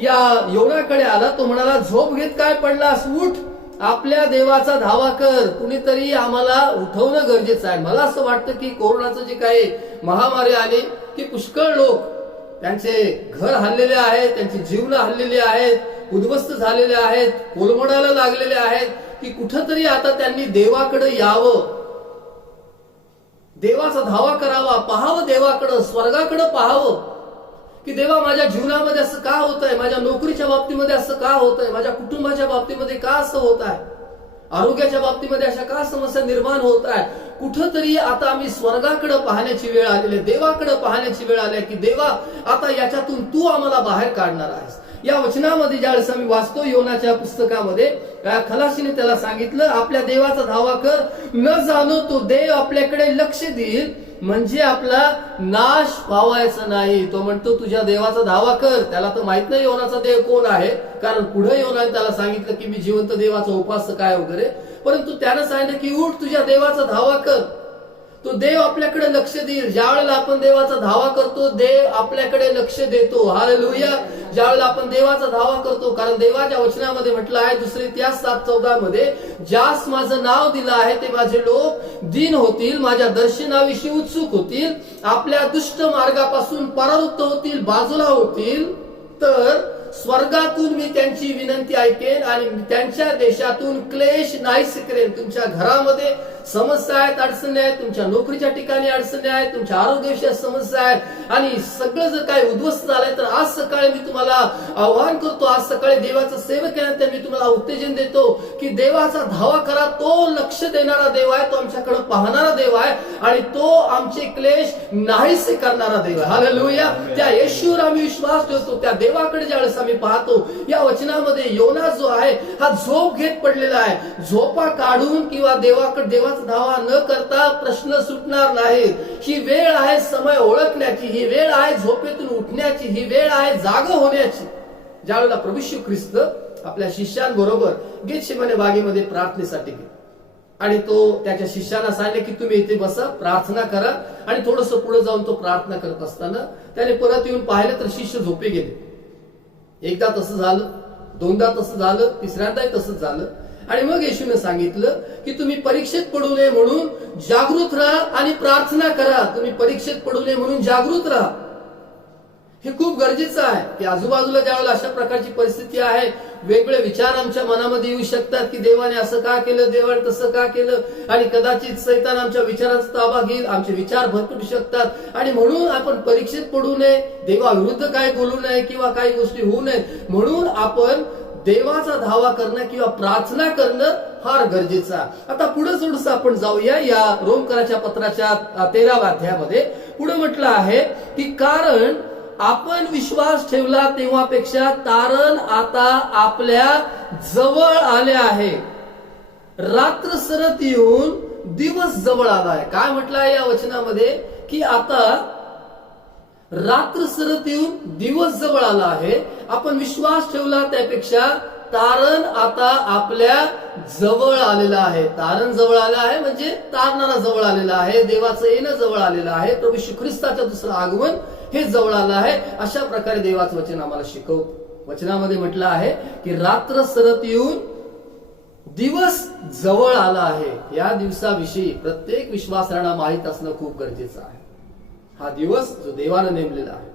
या योनाकडे आला. तो म्हणाला, झोप घेत काय पडलास, उठ, आपल्या देवाचा धावा कर. कुणीतरी आम्हाला उठवणं गरजेचं आहे. मला असं वाटतं की कोरोनाचं जे काही महामारी आली की पुष्कळ लोक त्यांचे घर हल्लेले आहेत, त्यांची जीवनं हल्लेली आहेत, उद्ध्वस्त झालेले आहेत, कोलमडायला लागलेले आहेत, की कुठंतरी आता त्यांनी देवाकडे यावं, देवाचा धावा करावा, पाहावं देवाकडं, स्वर्गाकडे पाहावं की देवा माझ्या जीवनामध्ये असं का होत आहे, माझ्या नोकरीच्या बाबतीमध्ये असं का होत आहे, माझ्या कुटुंबाच्या बाबतीमध्ये का असं होत आहे, आरोग्याच्या बाबतीमध्ये अशा का समस्या निर्माण होत आहे. कुठंतरी आता आम्ही स्वर्गाकडे पाहण्याची वेळ आलेली आहे, देवाकडे पाहण्याची वेळ आली आहे की देवा आता याच्यातून तू आम्हाला बाहेर काढणार आहेस. या वचनामध्ये ज्यावेळेस आम्ही वाचतो योनाच्या पुस्तकामध्ये, खलाशीने त्याला सांगितलं, आपल्या देवाचा धावा कर, न जाणो तो देव आपल्याकडे लक्ष देईल, म्हणजे आपला नाश व्हावायचा नाही. तो म्हणतो तुझ्या देवाचा धावा कर. त्याला तर माहित नाही योनाचा देव कोण आहे, कारण पुढे योनाने त्याला सांगितलं की मी जिवंत देवाचा उपासक आहे वगैरे, परंतु त्यानं सांगितलं की उठ, तुझ्या देवाचा धावा कर, तो देव आपल्याकडे लक्ष देईल. ज्या वेळेला आपण देवाचा धावा करतो, देव आपल्याकडे लक्ष देतो. हालेलुया. ज्या वेळेला आपण देवाचा धावा करतो, कारण देवाच्या वचनामध्ये म्हटलं आहे 2 इतिहास 7:14 मध्ये, ज्यास माझं नाव दिलं आहे ते माझे लोक दीन होतील, माझ्या दर्शनाविषयी उत्सुक होतील, आपल्या दुष्ट मार्गापासून परावृत्त होतील, बाजूला होतील, तर स्वर्गातून मी त्यांची विनंती ऐकेन आणि त्यांच्या देशातून क्लेश नाहीस करेन. तुमच्या घरामध्ये समस्या आहेत, अडचणी आहेत, तुमच्या नोकरीच्या ठिकाणी अडचणी आहेत, तुमच्या आरोग्याविषयी समस्या आहेत आणि सगळं जर काही उद्ध्वस्त झालंय, तर आज सकाळी मी तुम्हाला आव्हान करतो, आज सकाळी देवाचं सेवक केल्यानंतर मी तुम्हाला उत्तेजन देतो की देवाचा धावा करा. तो लक्ष देणारा देव आहे, तो आमच्याकडे पाहणारा देव आहे आणि तो आमचे क्लेश नाहीसे करणारा देव आहे. हालेलुया. त्या येशूवर आम्ही विश्वास ठेवतो. त्या देवाकडे ज्यावेळेस आम्ही पाहतो, या वचनामध्ये योना जो आहे हा झोप घेत पडलेला आहे. झोपा काढून किंवा देवाचा धावा न करता प्रश्न सुटणार नाही. ही वेळ आहे समय ओळखण्याची, ही वेळ आहे झोपेतून उठण्याची, ही वेळ आहे जाग होण्याची. ज्यावेळेला प्रभू येशू ख्रिस्त आपल्या शिष्यांबरोबर गेतशेमने बागेमध्ये प्रार्थनेसाठी गेले आणि तो त्याच्या शिष्यांना सांगितले की तुम्ही इथे बसा, प्रार्थना करा. आणि थोडस पुढे जाऊन तो प्रार्थना करत असताना त्याने परत येऊन पाहिलं तर शिष्य झोपे गेले. एकदा तसं झालं, दोनदा तसं झालं, तिसऱ्यांदाही तसंच झालं. आणि मग येशूने सांगितलं की तुम्ही परीक्षेत पडू नये म्हणून जागृत राहा आणि प्रार्थना करा. तुम्ही परीक्षेत पडू नये म्हणून जागृत राहा. हे खूप गरजेचं आहे की आजूबाजूला ज्यावेळेला अशा प्रकारची परिस्थिती आहे, वेगवेगळे विचार आमच्या मनामध्ये येऊ शकतात की देवाने असं का केलं, देवाने तसं का केलं, आणि कदाचित सैतान आमच्या विचारांचा ताबा घेईल, आमचे विचार भरकटू शकतात आणि म्हणून आपण परीक्षेत पडू नये, देवाविरुद्ध काय बोलू नये किंवा काही गोष्टी होऊ नयेत म्हणून आपण देवाचा धावा करणं किंवा प्रार्थना करणं फार गरजेचं आहे. आता पुढे थोडंसं आपण जाऊया या रोमकराच्या पत्राच्या 13व्या अध्यायामध्ये. पुढे म्हटलं आहे की कारण आपण विश्वास ठेवला तेव्हापेक्षा तारण आता आपल्या जवळ आले आहे, रात्र सरत येऊन दिवस जवळ आलाय. काय म्हटलं आहे या वचनामध्ये की आता रात्र सरत येऊन दिवस जवळ आला आहे. आपण विश्वास ठेवला त्यापेक्षा तारण आता आपल्या जवळ आलेलं आहे. तारण जवळ आलं आहे म्हणजे तारणारा जवळ आलेला आहे, देवाचं येणं जवळ आलेलं आहे, प्रभू येशू ख्रिस्ताचं दुसरं आगमन हे जवळ आलं आहे. अशा प्रकारे देवाचं वचन आम्हाला शिकवतं. वचनामध्ये म्हटलं आहे की रात्र सरत येऊन दिवस जवळ आला आहे. या दिवसाविषयी प्रत्येक विश्वासाला माहीत असणं खूप गरजेचं आहे. हा दिवस जो देवानं नेमलेला आहे,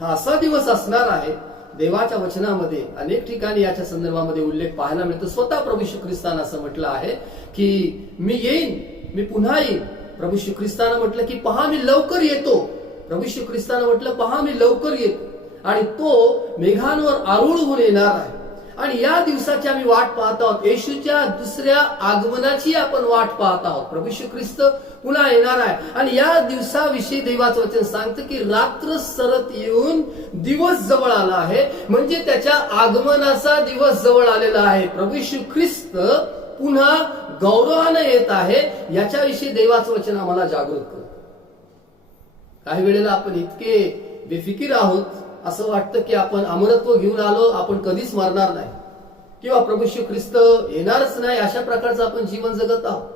हा असा दिवस असणार आहे. देवाच्या वचनामध्ये अनेक ठिकाणी याच्या संदर्भामध्ये उल्लेख पाहायला मिळतो. स्वतः प्रभू येशू ख्रिस्तानं असं म्हटलं आहे की मी येईन, मी पुन्हा येईन. प्रभू येशू ख्रिस्तानं म्हटलं की पहा मी लवकर येतो. प्रभू येशू ख्रिस्तानं म्हटलं पहा मी लवकर येतो आणि तो मेघांवर आरूढ होऊन येणार आहे आणि या दिवसाची आम्ही वाट पाहत आहोत. येशूच्या दुसऱ्या आगमनाची आपण वाट पाहत आहोत. प्रभू येशू ख्रिस्त पुन्हा येणार आहे आणि या दिवसाविषयी देवाचं वचन सांगतं की रात्र सरत येऊन दिवस जवळ आला आहे, म्हणजे त्याच्या आगमनाचा दिवस जवळ आलेला आहे. प्रभू येशू ख्रिस्त पुन्हा गौरवानं येत आहे, याच्याविषयी देवाचं वचन आम्हाला जागृत करतं. काही वेळेला आपण इतके बेफिकीर आहोत, असं वाटतं की आपण अमरत्व घेऊन आलो, आपण कधीच मरणार नाही किंवा प्रभू येशू ख्रिस्त येणारच नाही, अशा प्रकारचं आपण जीवन जगत आहोत.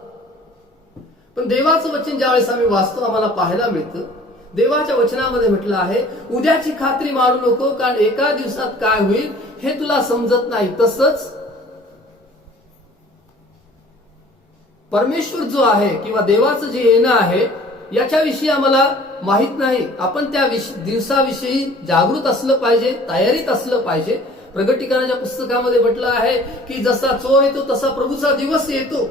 पण देवाचं वचन ज्यावेळेस आम्ही वाचतो आम्हाला पाहायला मिळतं, देवाच्या वचनामध्ये म्हटलं आहे, उद्याची खात्री मारू नको, कारण एका दिवसात काय होईल हे तुला समजत नाही. तसंच परमेश्वर जो आहे किंवा देवाचं जे येणं आहे याच्याविषयी आम्हाला माहित नाही. आपण त्या दिवसाविषयी जागृत असलं पाहिजे, तयारीत असलं पाहिजे. प्रगटीकरणाच्या पुस्तकामध्ये म्हटलं आहे की जसा चोर येतो तसा प्रभूचा दिवस येतो,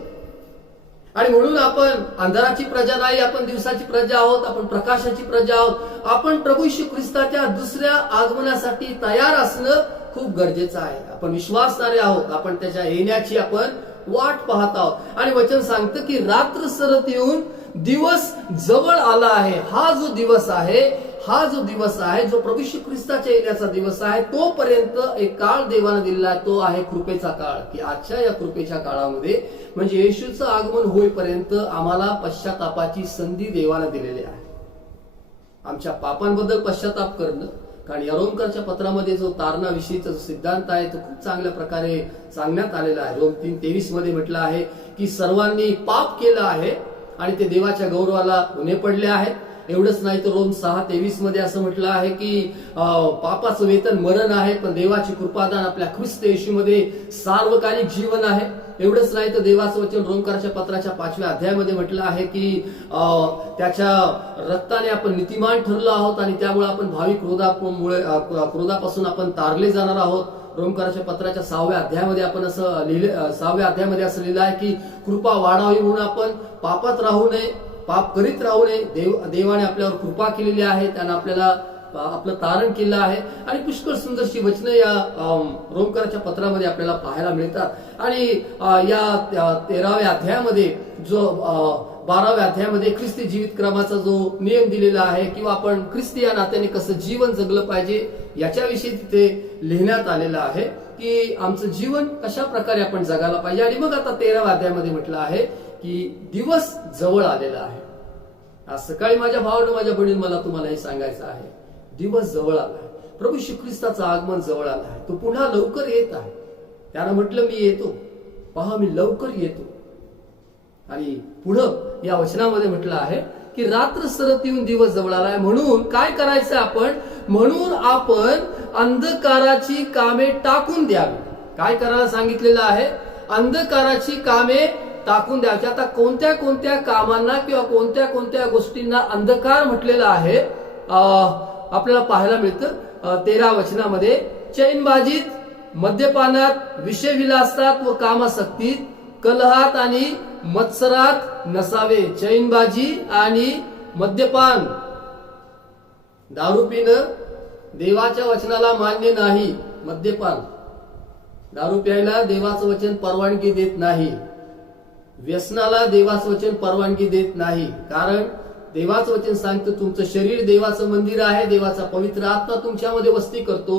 आणि म्हणून आपण अंधाराची प्रजा नाही, आपण दिवसाची प्रजा आहोत, आपण प्रकाशाची प्रजा आहोत. आपण प्रभू येशू ख्रिस्ताच्या दुसऱ्या आगमनासाठी तयार असणं खूप गरजेचं आहे. आपण विश्वासणारे आहोत, आपण त्याच्या येण्याची आपण वाट पाहत आहोत. आणि वचन सांगतं की रात्र सरत येऊन दिवस जवळ आला आहे. हा जो दिवस आहे जो प्रभू येशू ख्रिस्ताच्या येण्याचा दिवस आहे, तोपर्यंत एक काळ देवाने दिलेला आहे, तो आहे कृपेचा काळ. की आजच्या या कृपेच्या काळामध्ये म्हणजे येशूचं आगमन होईपर्यंत आम्हाला पश्चातापाची संधी देवाने दिलेली आहे. आमच्या पापांबद्दल पश्चाताप करणं, कारण या रोमकरच्या पत्रामध्ये जो तारणाविषयीचा जो सिद्धांत आहे तो खूप चांगल्या प्रकारे सांगण्यात आलेला आहे. रोम 3:23 मध्ये म्हटलं आहे की सर्वांनी पाप केलं आहे आणि ते देवाच्या गौरवाला उणे पडले आहेत. एवढंच नाही तर रोम 6:23 मध्ये असं म्हटलं आहे की पापाचं वेतन मरण आहे, पण देवाची कृपादान आपल्या ख्रिस्त येशूमध्ये सार्वकालिक जीवन आहे. एवढंच नाही तर देवाचं वचन रोमकरच्या पत्राच्या 5व्या अध्यायामध्ये म्हटलं आहे की त्याच्या रक्ताने आपण नीतिमान ठरलो आहोत आणि त्यामुळे आपण भावी क्रोधापासून आपण तारले जाणार आहोत. रोमकरच्या पत्राच्या 6व्या अध्यायामध्ये आपण असं लिहिलं, 6व्या अध्यायामध्ये असं लिहिलं आहे की कृपा वाढावी म्हणून आपण पापात राहू नये, पाप करीत राहू नये. देवाने आपल्यावर कृपा केलेली आहे, त्यानं आपल्याला आपलं तारण केलं आहे. आणि पुष्कळ सुंदरशी वचनं या रोमकरच्या पत्रामध्ये आपल्याला पाहायला मिळतात. आणि या 13व्या अध्यायामध्ये जो 12व्या अध्यायामध्ये ख्रिस्ती जीवित क्रमाचा जो नियम दिलेला आहे किंवा आपण ख्रिस्ती या नात्याने कसं जीवन जगलं पाहिजे याच्याविषयी तिथे लिहिण्यात आलेलं आहे की आमचं जीवन कशा प्रकारे आपण जगायला पाहिजे. आणि मग आता 13व्या अध्यायामध्ये म्हटलं आहे की दिवस जवळ आलेला आहे. आज सकाळी माझ्या भावानं माझ्या बहिणी मला तुम्हाला हे सांगायचं आहे, दिवस जवळ आला आहे. प्रभू येशू ख्रिस्ताचं आगमन जवळ आलं आहे, तो पुन्हा लवकर येत आहे. त्यानं म्हटलं मी येतो, पहा मी लवकर येतो. आणि पुढं या वचनामध्ये म्हटलं आहे की रात्र सरत येऊन दिवस जवळ आला आहे. म्हणून काय करायचं आपण, म्हणून आपण अंधकाराची कामे टाकून द्यावी. काय करायला सांगितलेलं आहे, अंधकाराची कामे टाकून द्यायची. आता कोणत्या कोणत्या कामांना किंवा कोणत्या कोणत्या गोष्टींना अंधकार म्हटलेला आहे आपल्याला पाहायला मिळतं 13 वचनामध्ये. चैनबाजीत, मद्यपानात, विषयविलासात व कामासक्तीत, कलहात आणि मत्सरात नसावे. चैनबाजी आणि मद्यपान, दारू पिणं देवाच्या वचनाला मान्य नाही. मद्यपान, दारू प्यायला देवाचं वचन परवानगी देत नाही. व्यसनाला देवाचं वचन परवानगी देत नाही, कारण देवाचं वचन सांगतं तुमचं शरीर देवाचं मंदिर आहे, देवाचा पवित्र आत्मा तुमच्यामध्ये वस्ती करतो.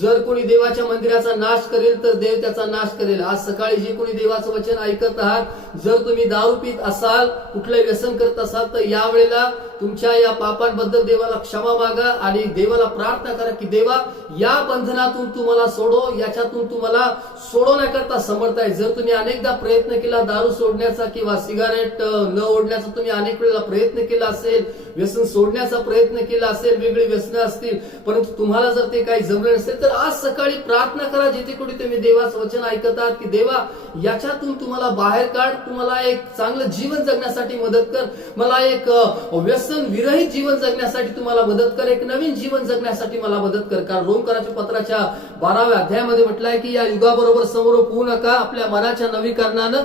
जर कोणी देवाच्या मंदिराचा नाश करेल तर देव त्याचा नाश करेल. आज सकाळी जे कोणी देवाचं वचन ऐकत आहात, जर तुम्ही दारू पित असाल, कुठलंही व्यसन करत असाल, तर यावेळेला तुमच्या या पापांबद्दल देवाला क्षमा मागा आणि देवाला प्रार्थना करा की देवा या बंधनातून तुम्हाला सोडो, याच्यातून तुम्हाला सोडवण्याकरता समर्थ आहे. जर तुम्ही अनेकदा प्रयत्न केला दारू सोडण्याचा किंवा सिगारेट न ओढण्याचा, तुम्ही अनेक वेळेला प्रयत्न केला असेल, व्यसन सोडण्याचा प्रयत्न केला असेल, वेगळी व्यसनं असतील, परंतु तुम्हाला जर ते काही जमलं नसेल तर आज सकाळी प्रार्थना करा. जिथे कुठे तुम्ही देवाचं वचन ऐकत आहात की देवा याच्यातून तुम्हाला बाहेर काढ, तुम्हाला एक चांगलं जीवन जगण्यासाठी मदत कर, मला एक व्यसन विरहित जीवन जगण्यासाठी तुम्हाला मदत कर, एक नवीन जीवन जगण्यासाठी मला मदत कर. कारण रोमकराच्या पत्राच्या 12व्या अध्यायामध्ये म्हटलं आहे की या युगाबरोबर समोर होऊ नका, आपल्या मनाच्या नवीकरणानं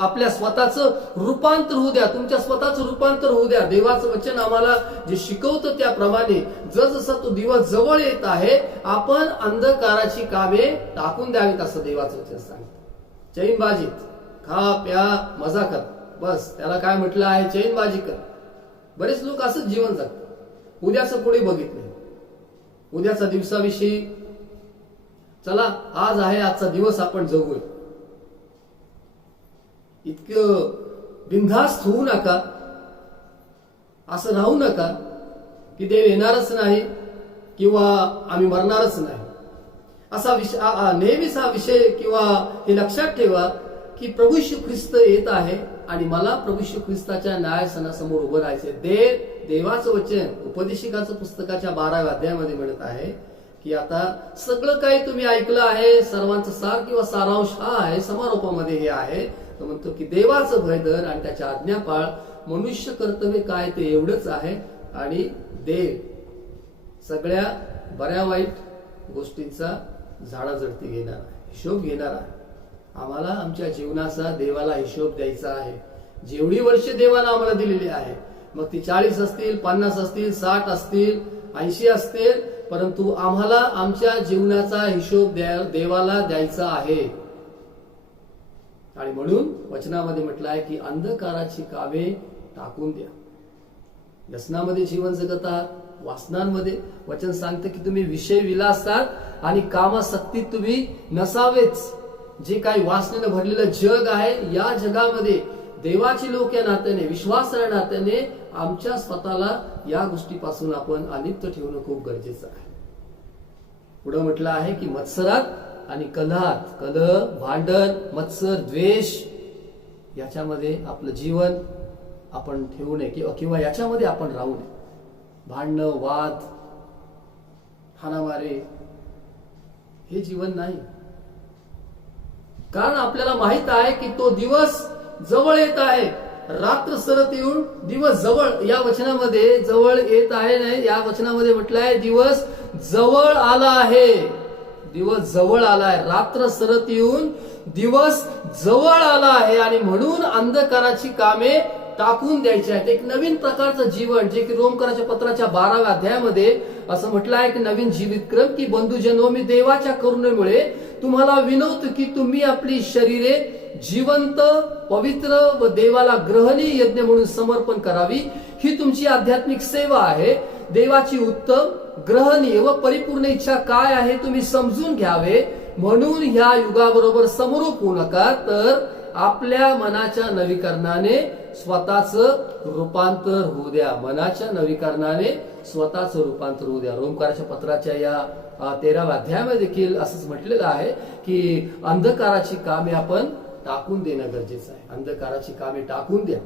आपल्या स्वतःचं रूपांतर होऊ द्या, तुमच्या स्वतःचं रूपांतर होऊ द्या. द्या. देवाचं वचन आम्हाला जे शिकवतं त्याप्रमाणे जसजसा तो दिवस जवळ येत आहे आपण अंधकाराची कामे टाकून द्यावीत असं देवाचं वचन सांगतं. चैनबाजीत खा प्या मजा कर, बस त्याला काय म्हटलं आहे, चैनबाजी कर. बरेच लोक असंच जीवन जगतात, उद्याचं पुढे बघित नाही. उद्याचा दिवसाविषयी चला आज आहे, आजचा दिवस आपण जगूया. इतकं बिनधास्त होऊ नका, असं राहू नका की देव येणारच नाही किंवा आम्ही मरणारच नाही असा विषय. नेहमीच हा विषय किंवा हे लक्षात ठेवा की प्रभू येशू ख्रिस्त येत आहे आणि मला प्रभू येशू ख्रिस्ताच्या न्यायसनासमोर उभं राहायचे. देवाचं वचन उपदेशिकाचं पुस्तकाच्या 12व्या अध्यायामध्ये म्हणत आहे की आता सगळं काही तुम्ही ऐकलं आहे, सर्वांचं सार किंवा सारांश हा आहे, समारोपामध्ये हे आहे. तो म्हणतो की देवाचं भय धर आणि त्याच्या आज्ञा पाळ, मनुष्य कर्तव्य काय ते एवढंच आहे आणि देव सगळ्या बऱ्या वाईट गोष्टींचा झाडाझडती घेणार आहे, हिशोब घेणार आहे. आम्हाला आमच्या जीवनाचा देवाला हिशोब द्यायचा आहे. जेवढी वर्ष देवाला आम्हाला दिलेली आहे, मग ती 40 असतील, 50 असतील, 60 असतील, 80 असतील, परंतु आम्हाला आमच्या जीवनाचा हिशोब देवाला द्यायचा आहे. आणि म्हणून वचनामध्ये म्हटलं आहे की अंधकाराची कामे टाकून द्या. व्यसनामध्ये जीवन जगत आहात, वासनांमध्ये वचन सांगते की तुम्ही विषय विलासात आणि कामासक्तीत तुम्ही नसावेच. जे काही वासनेनं भरलेलं जग आहे, या जगामध्ये देवाची लोक या नात्याने, विश्वास या नात्याने आमच्या स्वतःला या गोष्टीपासून आपण अलिप्त ठेवणं खूप गरजेचं आहे. पुढे म्हटलं आहे की मत्सरात आणि कलहात, कलह, भांडण, मत्सर, द्वेष याच्यामध्ये आपलं जीवन आपण ठेवू नये किंवा याच्यामध्ये आपण राहू नये. भांडणं, वाद, हाणामारे हे जीवन नाही. कारण आपल्याला माहित आहे की तो दिवस जवळ येत आहे. रात्र सरत येऊन दिवस जवळ, या वचनामध्ये जवळ येत आहे नाही, या वचनामध्ये म्हटलं आहे दिवस जवळ आला आहे. दिवस जवळ आला आहे, रात्र सरत येऊन दिवस जवळ आला आहे आणि म्हणून अंधकाराची कामे टाकून द्यायची आहेत. एक नवीन प्रकारचं जीवन, जे की रोमकराच्या पत्राच्या 12व्या अध्यायामध्ये असं म्हटलं आहे की नवीन जीवितक्रम की बंधुजनो, मी देवाच्या करुणेमुळे तुम्हाला विनवतो की तुम्ही आपली शरीरे जिवंत, पवित्र व देवाला ग्रहणीय यज्ञ म्हणून समर्पण करावी. ही तुमची आध्यात्मिक सेवा आहे. देवाची उत्तम, ग्रहणीय व परिपूर्ण इच्छा काय आहे तुम्ही समजून घ्यावे. म्हणून ह्या युगाबरोबर समरूप होऊ नका, तर आपल्या मनाच्या नवीकरणाने स्वतःच रूपांतर होऊ द्या. मनाच्या नवीकरणाने स्वतःच रूपांतर होऊ द्या. रोमकाराच्या पत्राच्या या 13व्या अध्यायामध्ये देखील असंच म्हटलेलं आहे की अंधकाराची कामे आपण टाकून देणं गरजेचं आहे. अंधकाराची कामे टाकून द्या.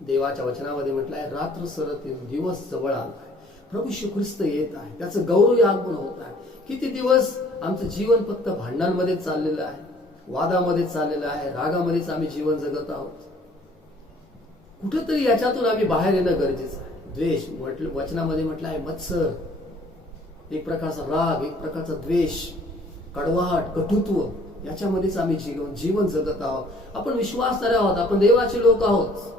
देवाच्या वचनामध्ये म्हटलं आहे रात्र सरत येऊन दिवस जवळ आला आहे. प्रभू येशू ख्रिस्त येत आहे, त्याचं गौरव आगमन होत आहे. किती दिवस आमचं जीवन फक्त भांडणांमध्येच चाललेलं आहे, वादामध्येच चाललेलं आहे, रागामध्येच आम्ही जीवन जगत आहोत. कुठेतरी याच्यातून आम्ही बाहेर येणं गरजेचं आहे. द्वेष वचनामध्ये म्हटलं आहे मत्सर, एक प्रकारचा राग, एक प्रकारचा द्वेष, कडवाट, कटुत्व, याच्यामध्येच आम्ही जीवन जगत आहोत. आपण विश्वासणारे आहोत, आपण देवाचे लोक आहोत.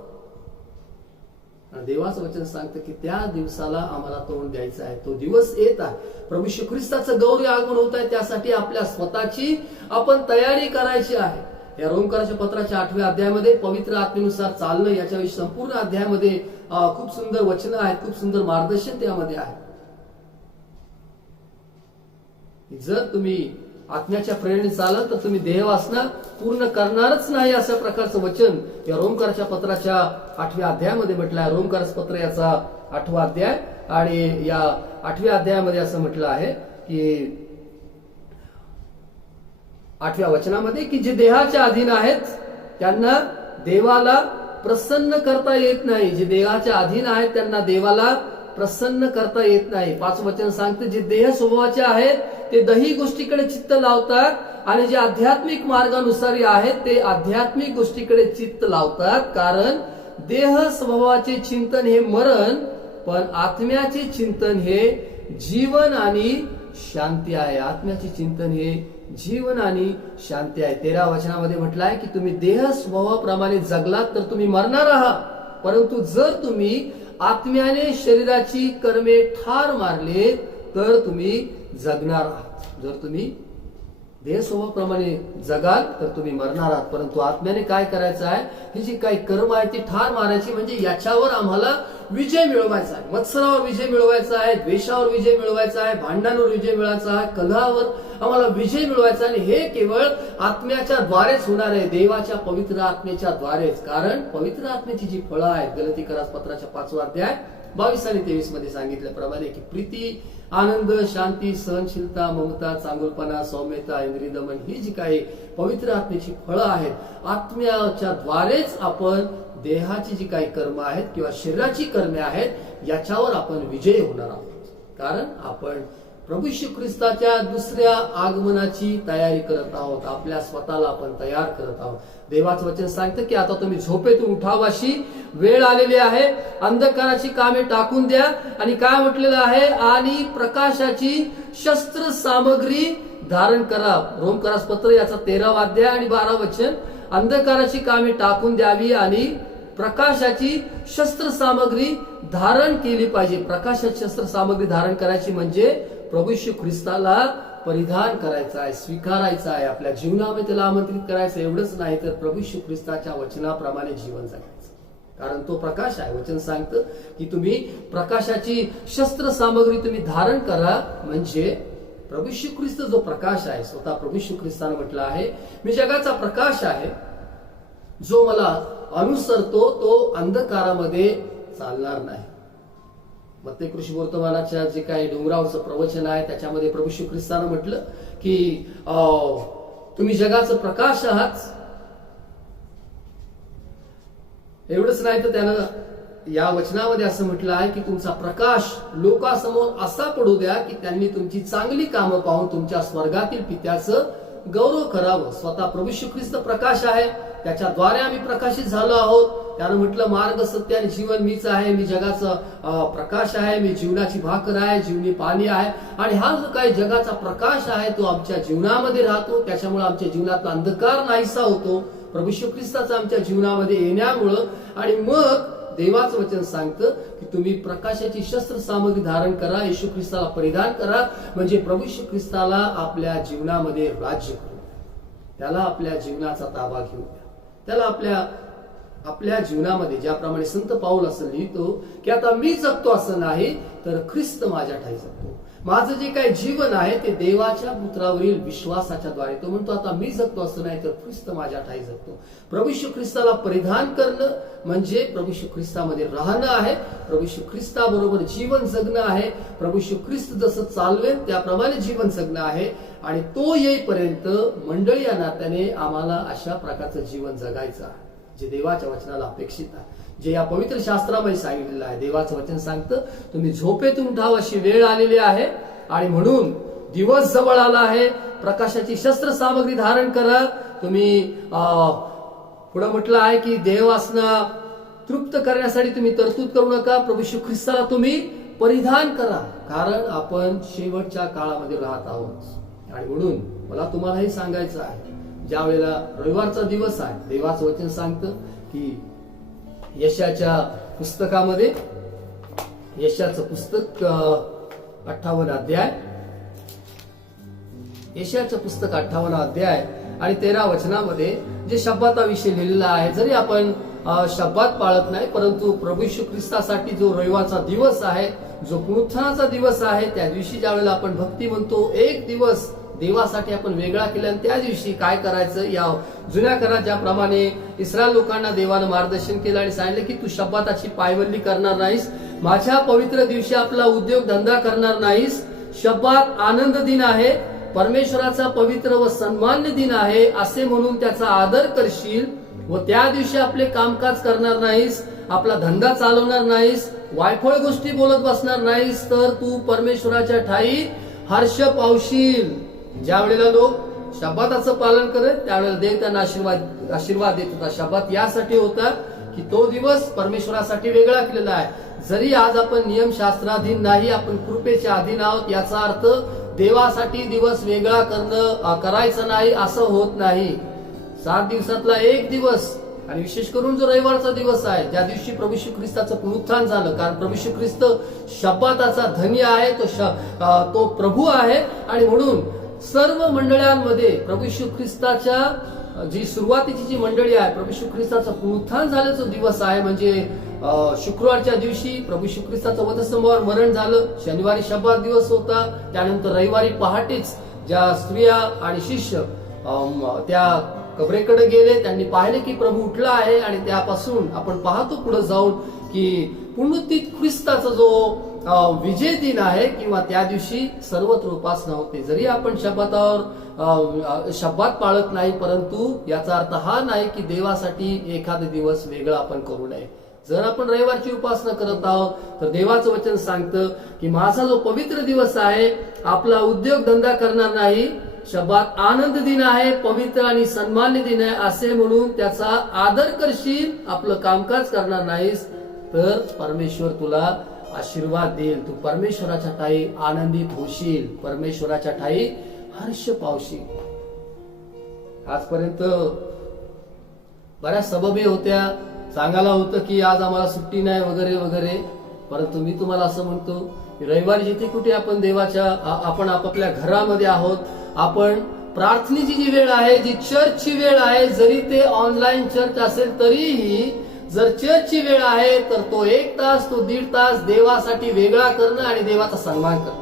आणि देवाचं वचन सांगतं की त्या दिवसाला आम्हाला तोंड द्यायचं आहे. तो दिवस येत आहे. प्रभू येशू ख्रिस्ताचं गौरव आगमन होत आहे. त्यासाठी आपल्या स्वतःची आपण तयारी करायची आहे. या रोमकाराच्या पत्राच्या 8व्या अध्यायामध्ये पवित्र आत्मेनुसार चालणं याच्याविषयी संपूर्ण अध्यायामध्ये खूप सुंदर वचनं आहेत, खूप सुंदर मार्गदर्शन त्यामध्ये आहे. जर तुम्ही आत्म्याच्या प्रेरणेने चालत तर तुम्ही देहवासना पूर्ण करणारच नाही, अशा प्रकारचं वचन या रोमकाराच्या पत्राच्या 8व्या अध्यायामध्ये म्हटलं आहे. रोमकाराचं पत्र याचा 8वा अध्याय आणि या 8व्या अध्यायामध्ये असं म्हटलं आहे की 8व्या वचनामध्ये की जे देहाच्या अधीन आहेत त्यांना देवाला प्रसन्न करता येत नाही. जे देहाच्या अधीन आहेत त्यांना देवाला प्रसन्न करता येत नाही. 5 वचन सांगते जे देह स्वभावाचे आहेत ते दही गोष्टीकडे चित्त लावतात आणि जे आध्यात्मिक मार्गानुसारी आहेत ते आध्यात्मिक गोष्टीकडे चित्त लावतात. कारण देह स्वभावाचे चिंतन हे मरण, पण आत्म्याचे चिंतन हे जीवन आणि शांती आहे. आत्म्याचे चिंतन हे जीवन आणि शांती आहे. 13 वचनामध्ये म्हटलं आहे की तुम्ही देह स्वभावाप्रमाणे जगलात तर तुम्ही मरणार आहात, परंतु जर तुम्ही आत्म्याने शरीराची कर्मे ठार मारले तर तुम्ही जगणार आहात. जर तुम्ही देह स्वभावाप्रमाणे जगाल तर तुम्ही मरणार आहात, परंतु आत्म्याने काय करायचं आहे, ही जी काही कर्म आहे ती ठार मारायची, म्हणजे याच्यावर आम्हाला विजय मिळवायचा आहे. मत्सरावर विजय मिळवायचा आहे, द्वेषावर विजय मिळवायचा आहे, भांडणांवर विजय मिळवायचा आहे, कलहावर आम्हाला विजय मिळवायचा आहे. आणि हे केवळ आत्म्याच्या द्वारेच होणार आहे, देवाच्या पवित्र आत्म्याच्या द्वारेच. कारण पवित्र आत्म्याची जी फळं आहेत, गलतीकरास पत्राच्या 5वा अध्याय 22 आणि 23 मध्ये सांगितल्याप्रमाणे की प्रीती, आनंद, शांती, सहनशीलता, ममता, चांगुलपणा, सौम्यता, इंद्रिय दमन, ही जी काही पवित्र आत्म्याची फळं आहेत, आत्म्याच्या द्वारेच आपण देहाची जी काही कर्म आहेत किंवा शरीराची कर्मे आहेत याच्यावर आपण विजय होणार आहोत. कारण आपण प्रभू येशू ख्रिस्ताच्या दुसऱ्या आगमनाची तयारी करत आहोत. आपल्या स्वतःला आपण तयार करत आहोत. देवाचं वचन सांगतं की आता तुम्ही झोपेतून उठावाशी वेळ आलेली आहे, अंधकाराची कामे टाकून द्या. आणि काय म्हटलेलं आहे, आणि प्रकाशाची शस्त्र सामग्री धारण करा. रोमकरास पत्र याचा 13वा अध्याय आणि 12 वचन. अंधकाराची कामे टाकून द्यावी आणि प्रकाशाची शस्त्र सामग्री धारण केली पाहिजे. प्रकाशाची शस्त्र सामग्री धारण करायची म्हणजे प्रभू येशू ख्रिस्ताला परिधान करायचं आहे, स्वीकारायचं आहे, आपल्या जीवनामध्ये त्याला आमंत्रित करायचं. एवढंच नाही तर प्रभू येशू ख्रिस्ताच्या वचनाप्रमाणे जीवन जगायचं. कारण तो प्रकाश आहे. वचन सांगतं की तुम्ही प्रकाशाची शस्त्र सामग्री तुम्ही धारण करा. म्हणजे प्रभू येशू ख्रिस्त जो प्रकाश आहे, स्वतः प्रभू येशू ख्रिस्ताने म्हटलं आहे, मी जगाचा प्रकाश आहे, जो मला अनुसरतो तो अंधकारामध्ये चालणार नाही. मत्ते कृषी वर्तमानाच्या जे काही डोंगरावरचं प्रवचन आहे त्याच्यामध्ये प्रभू येशू ख्रिस्तानं म्हटलं की तुम्ही जगाचं प्रकाश आहात. एवढंच नाही तर त्यानं या वचनामध्ये असं म्हटलं आहे की तुमचा प्रकाश लोकांसमोर असा पडू द्या की त्यांनी तुमची चांगली कामं पाहून तुमच्या स्वर्गातील पित्याचं गौरव करावं. स्वतः प्रभू येशू ख्रिस्त प्रकाश आहे, त्याच्याद्वारे आम्ही प्रकाशित झालो आहोत. त्यानं म्हटलं मार्ग, सत्य आणि जीवन मीच आहे, मी जगाचा प्रकाश आहे, मी जीवनाची भाकर आहे, जीवनी पाणी आहे. आणि हा जो काही जगाचा प्रकाश आहे तो आमच्या जीवनामध्ये राहतो, त्याच्यामुळे आमच्या जीवनातला अंधकार नाहीसा होतो प्रभू येशू ख्रिस्ताचा आमच्या जीवनामध्ये येण्यामुळं. आणि मग देवाचं वचन सांगतं की तुम्ही प्रकाशाची शस्त्र सामग्री धारण करा, येशू ख्रिस्ताला परिधान करा. म्हणजे प्रभू येशू ख्रिस्ताला आपल्या जीवनामध्ये राज्य करू, त्याला आपल्या जीवनाचा ताबा घेऊ द्या. त्याला आपल्या जीवनामध्ये ज्याप्रमाणे संत पाऊल असं लिहितो की आता मी जगतो असं नाही तर ख्रिस्त माझ्या ठाई जगतो. माझं जे काही जीवन आहे ते देवाच्या पुत्रावरील विश्वासाच्या द्वारे. तो म्हणतो आता मी जगतो असं नाही तर ख्रिस्त माझ्या ठाई जगतो. प्रभू येशू ख्रिस्ताला परिधान करणं म्हणजे प्रभू येशू ख्रिस्तामध्ये राहणं आहे, प्रभू येशू ख्रिस्ताबरोबर जीवन जगणं आहे. प्रभू येशू ख्रिस्त जसं चालवेल त्याप्रमाणे जीवन जगणं आहे. आणि तो येईपर्यंत मंडळी या नात्याने आम्हाला अशा प्रकारचं जीवन जगायचं आहे जे देवाच्या वचनाला अपेक्षित आहे, जे या पवित्र शास्त्रामध्ये सांगितलेलं आहे. देवाचं वचन सांगतं तुम्ही झोपेतून उठाव अशी वेळ आलेली आहे आणि म्हणून दिवस जवळ आला आहे. प्रकाशाची शस्त्र सामग्री धारण करा. तुम्ही पुढे म्हटलं आहे की देववासना तृप्त करण्यासाठी तुम्ही तरतूद करू नका. प्रभू येशू ख्रिस्ताला तुम्ही परिधान करा, कारण आपण शेवटच्या काळामध्ये राहत आहोत. आणि म्हणून मला तुम्हाला हे सांगायचं आहे, ज्या वेळेला रविवारचा दिवस आहे, देवाचं वचन सांगतं की यशाच्या पुस्तकामध्ये, यशाचं पुस्तक 58 अध्याय, यशाचं पुस्तक 58 अध्याय आणि 13 वचनामध्ये जे शब्बाताविषयी लिहिलेलं आहे. जरी आपण शब्बात पाळत नाही, परंतु प्रभू येशू ख्रिस्तासाठी जो रविवारचा दिवस आहे, जो पुनरुत्थानाचा दिवस आहे, त्या दिवशी ज्या वेळेला आपण भक्ती म्हणतो, एक दिवस देवासाठी आपण वेगळा केला. आणि त्या दिवशी काय करायचं, या जुन्या करारात ज्याप्रमाणे इस्रायल लोकांना देवानं मार्गदर्शन केलं आणि सांगितलं की तू शब्बाताची पायवल्ली करणार नाहीस, माझ्या पवित्र दिवशी आपला उद्योग धंदा करणार नाहीस, शब्बात आनंद दिन आहे, परमेश्वराचा पवित्र व सन्मान्य दिन आहे असे म्हणून त्याचा आदर करशील व त्या दिवशी आपले कामकाज करणार नाहीस, आपला धंदा चालवणार नाहीस, वायफळ गोष्टी बोलत बसणार नाहीस, तर तू परमेश्वराच्या ठाई हर्ष पावशील. ज्या वेळेला लोक शब्बाताचं पालन करत त्यावेळेला देव त्यांना आशीर्वाद देत होता. शब्बात यासाठी होता की तो दिवस परमेश्वरासाठी वेगळा केलेला आहे. जरी आज आपण नियमशास्त्राधीन नाही, आपण कृपेच्या अधीन आहोत, याचा अर्थ देवासाठी दिवस वेगळा करायचं नाही असं होत नाही. 7 दिवसातला एक दिवस आणि विशेष करून जो रविवारचा दिवस आहे, ज्या दिवशी प्रभू येशू ख्रिस्ताचं पुनरुत्थान झालं, कारण प्रभू येशू ख्रिस्त शब्बाताचा धनी आहे, तो प्रभू आहे. आणि म्हणून सर्व मंडळांमध्ये प्रभू येशू ख्रिस्ताच्या जी सुरुवातीची जी मंडळी आहे, प्रभू येशू ख्रिस्ताचं पुनरुत्थान झाल्याचा दिवस आहे. म्हणजे शुक्रवारच्या दिवशी प्रभू येशू ख्रिस्ताचं वधस्तंभावर मरण झालं, शनिवारी शब्बात दिवस होता, त्यानंतर रविवारी पहाटेच ज्या स्त्रिया आणि शिष्य त्या कबरेकडे गेले, त्यांनी पाहिले की प्रभू उठला आहे. आणि त्यापासून आपण पाहतो पुढे जाऊन की पुनरुत्थित ख्रिस्ताचा जो विजय दिन आहे किंवा त्या दिवशी सर्वत्र उपासना होते. जरी आपण शब्बात पाळत नाही, परंतु याचा अर्थ हा नाही की देवासाठी एखादा दिवस वेगळा आपण करू नये. जर आपण रविवारची उपासना करत आहोत तर देवाचं वचन सांगतं की माझा जो पवित्र दिवस आहे, आपला उद्योग धंदा करणार नाही, शब्बात आनंद दिन आहे, पवित्र आणि सन्मान्य दिन आहे असे म्हणून त्याचा आदर करशील, आपलं कामकाज करणार नाहीस, तर परमेश्वर तुला आशीर्वाद देईल. तू परमेश्वराच्या ठाई आनंदित होशील, परमेश्वराच्या ठाई हर्ष पावशील. आजपर्यंत बऱ्याच सबबी होत्या, सांगायला होतं की आज आम्हाला सुट्टी नाही वगैरे वगैरे, परंतु मी तुम्हाला असं म्हणतो की रविवारी जिथे कुठे आपण आपापल्या घरामध्ये आहोत, आपण प्रार्थनेची जी वेळ आहे, जी चर्चची वेळ आहे, जरी ते ऑनलाईन चर्च असेल तरीही जर चर्चची वेळ आहे तर तो 1 तास, तो 1.5 तास देवासाठी वेगळा करणं आणि देवाचा सन्मान करणं.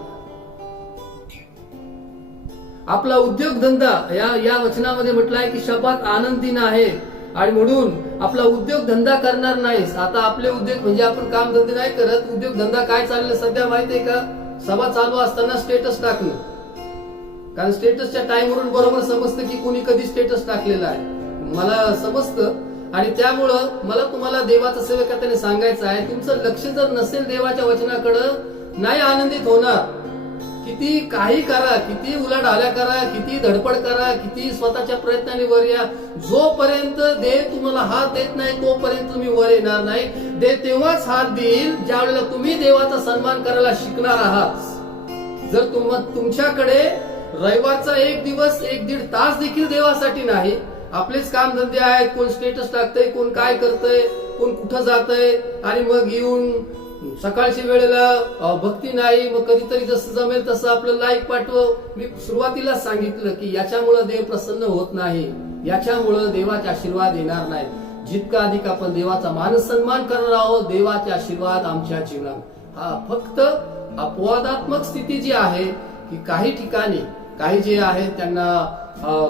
आपला उद्योगधंदा या वचनामध्ये म्हटलंय की शब्बात आनंद दिन आहे आणि म्हणून आपला उद्योगधंदा करणार नाहीस. आता आपले उद्योग म्हणजे आपण काम धंदे नाही करत, उद्योगधंदा काय चाललं सध्या माहितीये का? सभा चालू असताना स्टेटस टाकणं, कारण स्टेटसच्या टाइमवरून बरोबर समजतं की कोणी कधी स्टेटस टाकलेला आहे, मला समजतं. आणि त्यामुळं मला तुम्हाला देवाचा सेवकाने सांगायचं आहे, तुमचं लक्ष जर नसेल देवाच्या वचनाकडं, नाही आनंदित होणार. किती काही करा, किती उलाढाल्या करा, किती धडपड करा, किती स्वतःच्या प्रयत्नाने वर या, जोपर्यंत देव तुम्हाला हात देत नाही तोपर्यंत तुम्ही वर येणार नाही. देव तेव्हाच हात देईल ज्या वेळेला तुम्ही देवाचा सन्मान करायला शिकणार आहात. जर तुमच्याकडे रविवारचा 1 दिवस 1-1.5 तास देखील देवासाठी नाही, आपलेच काम धंदे आहेत, कोण स्टेटस टाकतंय, कोण काय करतंय, कोण कुठं जातंय, आणि मग येऊन सकाळच्या वेळेला भक्ती नाही, मग कधीतरी जसं जमेल तसं आपलं लाईक पाठव. मी सुरुवातीलाच सांगितलं की याच्यामुळं देव प्रसन्न होत नाही, याच्यामुळं देवाचे आशीर्वाद येणार नाही. जितका अधिक आपण देवाचा मान सन्मान करणार आहोत, देवाचे आशीर्वाद आमच्या जीवनात. हा फक्त अपवादात्मक स्थिती जी आहे की काही ठिकाणी काही जे आहे त्यांना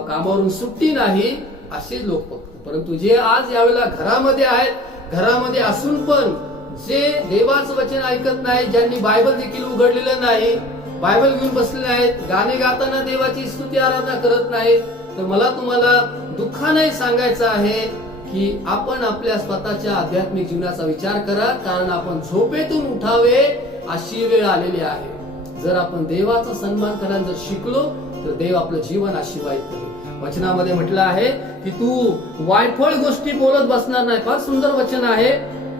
कामावरून सुट्टी नाही असे लोक फक्त, परंतु जे आज यावेळेला घरामध्ये आहेत, घरामध्ये असून पण जे देवाचं वचन ऐकत नाही, ज्यांनी बायबल देखील उघडलेलं नाही, बायबल घेऊन बसलेले आहेत, गाणे गाताना देवाची स्तुती आराधना करत नाही, तर मला तुम्हाला दुःखाने सांगायचं आहे की आपण आपल्या स्वतःच्या आध्यात्मिक जीवनाचा विचार करा, कारण आपण झोपेतून उठावे अशी वेळ आलेली आहे. जर आपण देवाचा सन्मान करायला जर शिकलो तर देव आपलं जीवन आशीर्वादित करेल. वचनामध्ये म्हटलं आहे की तू वायफळ गोष्टी बोलत बसणार नाही. फार सुंदर वचन आहे.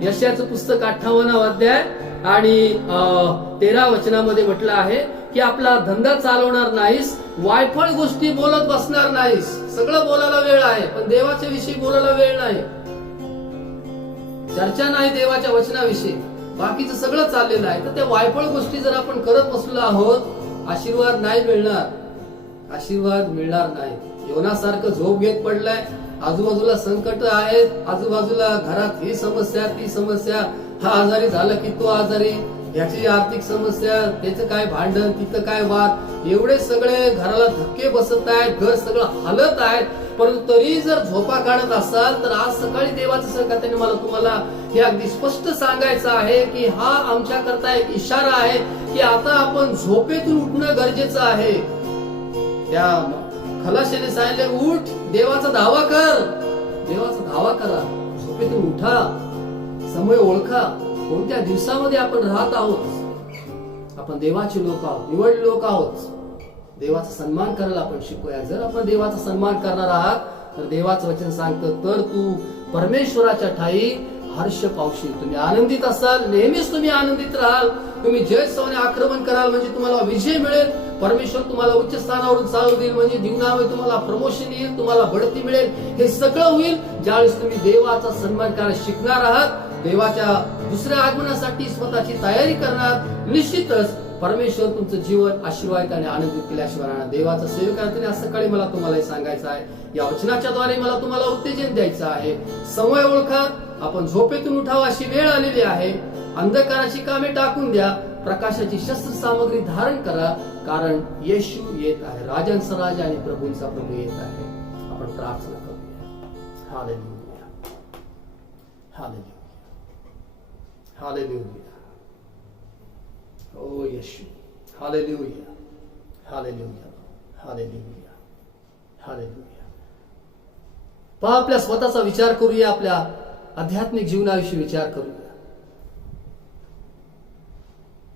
यशाचं पुस्तक 58 अध्याय आणि 13 वचनामध्ये म्हटलं आहे की आपला धंदा चालवणार नाहीस, वायफळ गोष्टी बोलत बसणार नाहीस. सगळं बोलायला वेळ आहे पण देवाच्या विषयी बोलायला वेळ नाही, चर्चा नाही देवाच्या वचनाविषयी, बाकीचं सगळं चाललेलं आहे. तर त्या वायफळ गोष्टी जर आपण करत बसलो आहोत, आशीर्वाद नाही मिळणार, आशीर्वाद मिळणार नाही. योनासारखं झोप घेत पडलाय, आजूबाजूला संकट आहेत, आजूबाजूला घरात ही समस्या ती समस्या, हा आजारी झाला की तो आजारी, याची आर्थिक समस्या, त्याचं काय भांडण, तिथं काय वाद, एवढे सगळे घराला धक्के बसत आहेत, घर सगळं हालत आहेत. परंतु तरी जर झोपा काढत असाल तर आज सकाळी देवाचं सहकार्याने मला तुम्हाला हे अगदी स्पष्ट सांगायचं आहे की हा आमच्या करता एक इशारा आहे की आता आपण झोपेतून उठणं गरजेचं आहे. त्या खलाशाने सांगितले, उठ, देवाचा धावा कर, देवाचा धावा करा, झोपेतून उठा, समय ओळखा, कोणत्या दिवसामध्ये आपण राहत आहोत. आपण देवाचे लोक आहोत, निवडले लोक आहोत. देवाचा सन्मान करायला आपण शिकूया. जर आपण देवाचा सन्मान करणार आहात तर देवाचं वचन सांगतं, तर तू परमेश्वराच्या ठाई हर्ष पावशील. तुम्ही आनंदित असाल, नेहमीच तुम्ही आनंदित राहाल, तुम्ही जयस्थाने आक्रमण कराल म्हणजे तुम्हाला विजय मिळेल. परमेश्वर तुम्हाला उच्च स्थानावरून चालू देईल, म्हणजे जीवनामध्ये तुम्हाला प्रमोशन येईल, तुम्हाला बढती मिळेल. हे सगळं होईल ज्यावेळेस तुम्ही देवाचा सन्मान करायला शिकणार आहात, देवाच्या दुसऱ्या आगमनासाठी स्वतःची तयारी करणार. निश्चितच परमेश्वर तुमचं जीवन आशीर्वाद आणि आनंदित केल्याशिवाय राहणार. देवाचा सेवकाने आज सकाळी मला तुम्हाला हे सांगायचं आहे, या वचनाच्या द्वारे मला तुम्हाला उत्तेजन द्यायचं आहे. समय ओळखा, आपण झोपेतून उठावा अशी वेळ आलेली आहे. अंधकाराची कामे टाकून द्या, प्रकाशाची शस्त्र सामग्री धारण करा, कारण येशू येत आहे. राजांचा राजा आणि प्रभूंचा प्रभू येत आहे. आपण प्रार्थना करूया. Hallelujah, hallelujah, hallelujah. Oh Yeshu, hallelujah, hallelujah, hallelujah, hallelujah. पहा, आपल्या स्वतःचा विचार करूया, आपल्या आध्यात्मिक जीवनाविषयी विचार करूया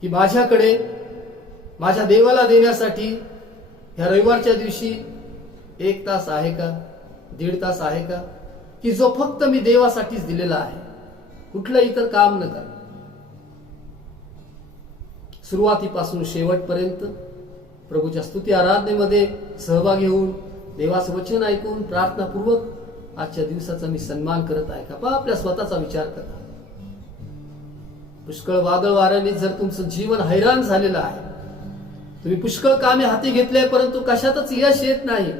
की माझ्याकडे माझ्या देवाला देण्यासाठी ह्या रविवारच्या दिवशी 1 तास आहे का, 1.5 तास आहे का, की जो फक्त मी देवासाठीच दिलेला आहे, कुठलं इतर काम न कर. सुरुवातीपासून शेवटपर्यंत प्रभूच्या स्तुती आराधनेमध्ये सहभागी होऊन, देवाचं वचन ऐकून, प्रार्थनापूर्वक आजच्या दिवसाचा मी सन्मान करत आहे का? पहा, आपल्या स्वतःचा विचार करा. पुष्कळ वादळ वाऱ्याने जर तुमचं जीवन हैराण झालेलं आहे, तुम्ही पुष्कळ कामे हाती घेतले परंतु कशातच यश येत नाही,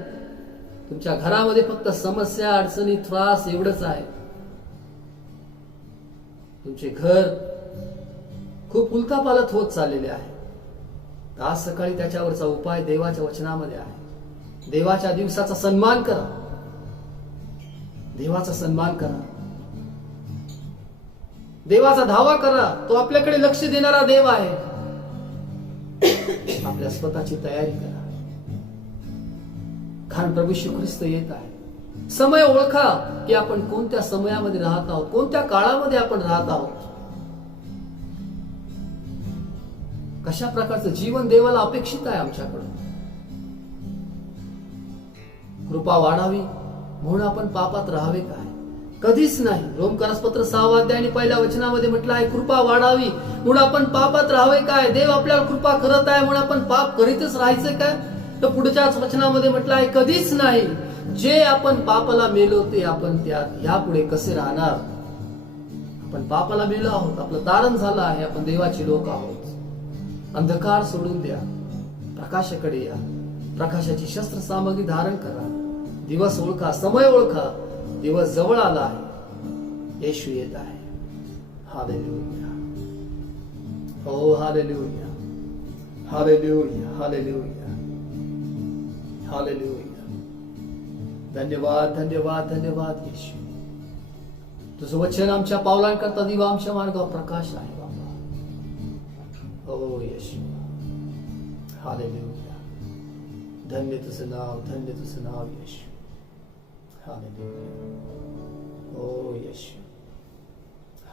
तुमच्या घरामध्ये फक्त समस्या, अडचणी, त्रास एवढंच आहे, तुमचे घर खूप उलथापालथ होत चाललेले आहे, तर आज सकाळी त्याच्यावरचा उपाय देवाच्या वचनामध्ये आहे. देवाच्या दिवसाचा सन्मान करा, देवाचा सन्मान करा, देवाचा धावा करा. तो आपल्याकडे लक्ष देणारा देव आहे. आपल्या स्वतःची तयारी करा, कारण प्रभू श्री ख्रिस्त येत आहे. समय ओळखा की आपण कोणत्या समयामध्ये राहत आहोत, कोणत्या काळामध्ये आपण राहत आहोत, कशा प्रकारचं जीवन देवाला अपेक्षित आहे आमच्याकडून. कृपा वाढावी म्हणून आपण पापात राहावे काय? कधीच नाही. रोमकरासपत्र 6 अध्याय आणि 1 वचनामध्ये म्हटलं आहे, कृपा वाढावी म्हणून आपण पापात राहावे काय? देव आपल्याला कृपा करत आहे म्हणून आपण पाप करीतच राहायचं काय? तर पुढच्याच वचनामध्ये म्हटलं आहे, कधीच नाही. जे आपण पापाला मेलो ते आपण त्यात यापुढे कसे राहणार? आपण पापाला मेलो आहोत, आपलं तारण झालं आहे, आपण देवाचे लोक आहोत. अंधकार सोडून द्या, प्रकाशाकडे या, प्रकाशाची शस्त्र सामग्री धारण करा. दिवस ओळखा, समय ओळखा, दिवस जवळ आला आहे, येशू येत आहे. हालेलुया, हो हालेलुया, हालेलुया, हालेलुया, हालेलुया. धन्यवाद, धन्यवाद, धन्यवाद येशू. तुझं वचन आमच्या पावलांकरता दिवा, आमच्या मार्गावर प्रकाश आहे बाबा. हो येशू, हालेलुया. धन्य तुझं नाव, धन्य तुझं नाव येशू. Hallelujah. Oh Yeshu,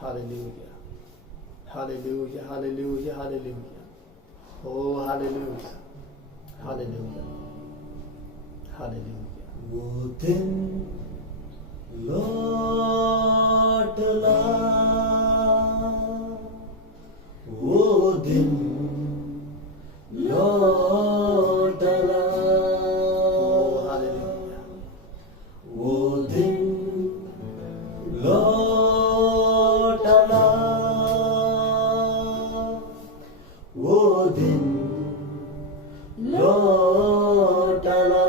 hallelujah, hallelujah, hallelujah, hallelujah. ओ हालेलुया, हालेलुया, हालेलुया. वो दिन लौटला, वो दिन लौटला, वो दिन लौटला, वो दिन लौटला.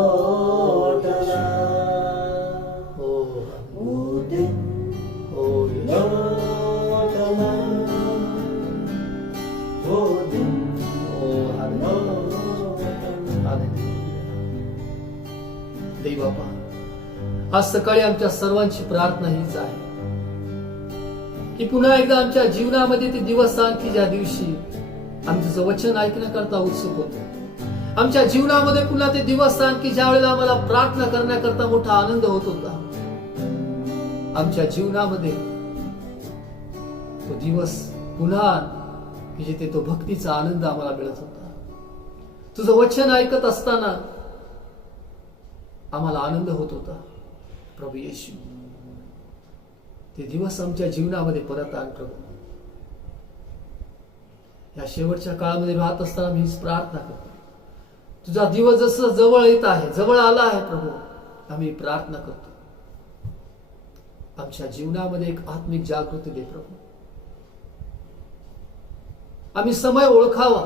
लोटला हो उदे हो येशू. लोटला उदे हो हालेलुया. देव बापा, आज सकाळी आमच्या सर्वांची प्रार्थना हीच आहे की पुन्हा एकदा आमच्या जीवनामध्ये ते दिवस आण की ज्या दिवशी आम्ही तुझं वचन ऐकण्याकरता उत्सुक होतो. आमच्या जीवनामध्ये पुन्हा ते दिवस आण की ज्या वेळेला आम्हाला प्रार्थना करण्याकरता मोठा आनंद होत होता. आमच्या जीवनामध्ये तो दिवस पुन्हा आण की जिथे तो भक्तीचा आनंद आम्हाला मिळत होता. तुझं वचन ऐकत असताना आम्हाला आनंद होत होता. प्रभू येशू, ते दिवस आमच्या जीवनामध्ये परत आण प्रभू. या शेवटच्या काळामध्ये राहत असताना मी हीच प्रार्थना करतो. तुझा दिवस जसं जवळ येत आहे, जवळ आला आहे प्रभू, आम्ही प्रार्थना करतो. आमच्या जीवनामध्ये एक आत्मिक जागृती दे प्रभू. आम्ही समय ओळखावा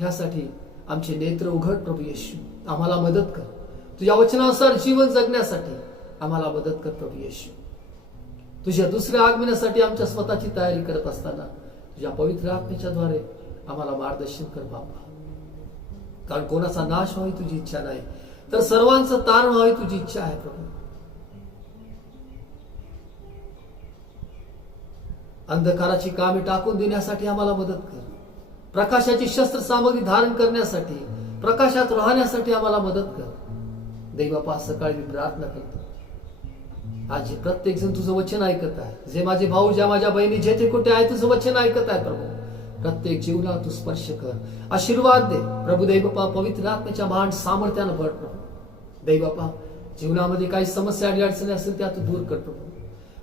यासाठी आमचे नेत्र उघड प्रभू येशू. आम्हाला मदत कर. तुझ्या वचनानुसार जीवन जगण्यासाठी आम्हाला मदत कर प्रभू येशू. तुझ्या दुसऱ्या आगमनासाठी आमच्या स्वतःची तयारी करत असताना तुझ्या पवित्र आत्म्याच्या द्वारे आम्हाला मार्गदर्शन कर बाबा. कारण कोणाचा नाश व्हावी तुझी इच्छा नाही, तर सर्वांचं तारण व्हावी तुझी इच्छा आहे प्रभू. अंधकाराची कामे टाकून देण्यासाठी आम्हाला मदत कर. प्रकाशाची शस्त्र सामग्री धारण करण्यासाठी, प्रकाशात राहण्यासाठी आम्हाला मदत कर. देवबापा, सकाळी मी प्रार्थना करतो, आज प्रत्येक जण तुझं वचन ऐकत आहे, जे माझे भाऊ, ज्या माझ्या बहिणी जेथे कुठे आहे तुझं वचन ऐकत आहे प्रभू. प्रत्येक जीवनात तू स्पर्श कर, आशीर्वाद दे प्रभू. देवबापा, पवित्र आत्म्याच्या महान सामर्थ्यानं भर प्रभू. देवबापा, जीवनामध्ये काही समस्या आणि अडचणी असतील त्या तू दूर कर प्रभू.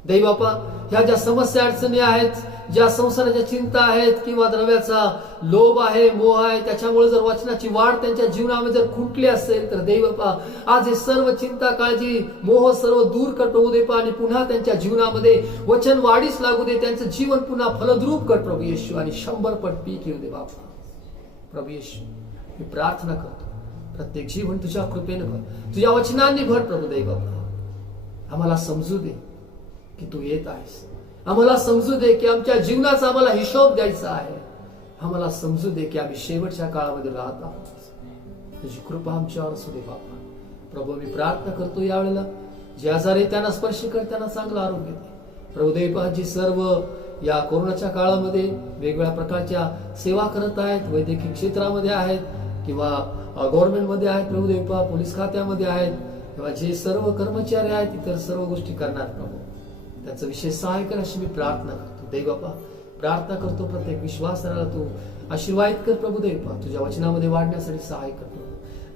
देवबापा, ह्या ज्या समस्या अडचणी आहेत, ज्या संसाराच्या चिंता आहेत किंवा द्रव्याचा लोभ आहे, मोह आहे, त्याच्यामुळे जर वचनाची वाढ त्यांच्या जीवनामध्ये जर खुंटली असेल तर देवबापा, आज हे सर्व चिंता, काळजी, मोह सर्व दूर कर प्रभू. देवबापा, आणि पुन्हा त्यांच्या जीवनामध्ये वचन वाढीस लागू दे. त्यांचं जीवन पुन्हा फलद्रूप कर प्रभू येशू, आणि 100 पट पीक येऊ दे बापा. प्रभू येशू, मी प्रार्थना करतो, प्रत्येक जीवन तुझ्या कृपेनं भर, तुझ्या वचनांनी भर प्रभू. देवबापा, आम्हाला समजू दे की तू येत आहेस. आम्हाला समजू दे की आमच्या जीवनाचा आम्हाला हिशोब द्यायचा आहे. आम्हाला समजू दे की आम्ही शेवटच्या काळामध्ये राहत आहोत. तुझी कृपा आमच्यावर असू दे बापा. प्रभू, मी प्रार्थना करतो यावेळेला जे आजारी त्यांना स्पर्श कर, त्यांना चांगलं आरोग्य दे प्रभू. देवबापा, जी सर्व या कोरोनाच्या काळामध्ये वेगवेगळ्या प्रकारच्या सेवा करत आहेत, वैद्यकीय क्षेत्रामध्ये आहेत किंवा गव्हर्नमेंटमध्ये आहेत प्रभू. देवबापा, पोलीस खात्यामध्ये आहेत किंवा जे सर्व कर्मचारी आहेत, इतर सर्व गोष्टी करणार प्रभू, त्याचं विशेष सहाय्य कर अशी मी प्रार्थना करतो. देवबापा, प्रार्थना करतो प्रत्येक विश्वासाला तू आशीर्वाद कर प्रभू. देवबापा, तुझ्या वचनामध्ये वाढण्यासाठी सहाय्य करतो.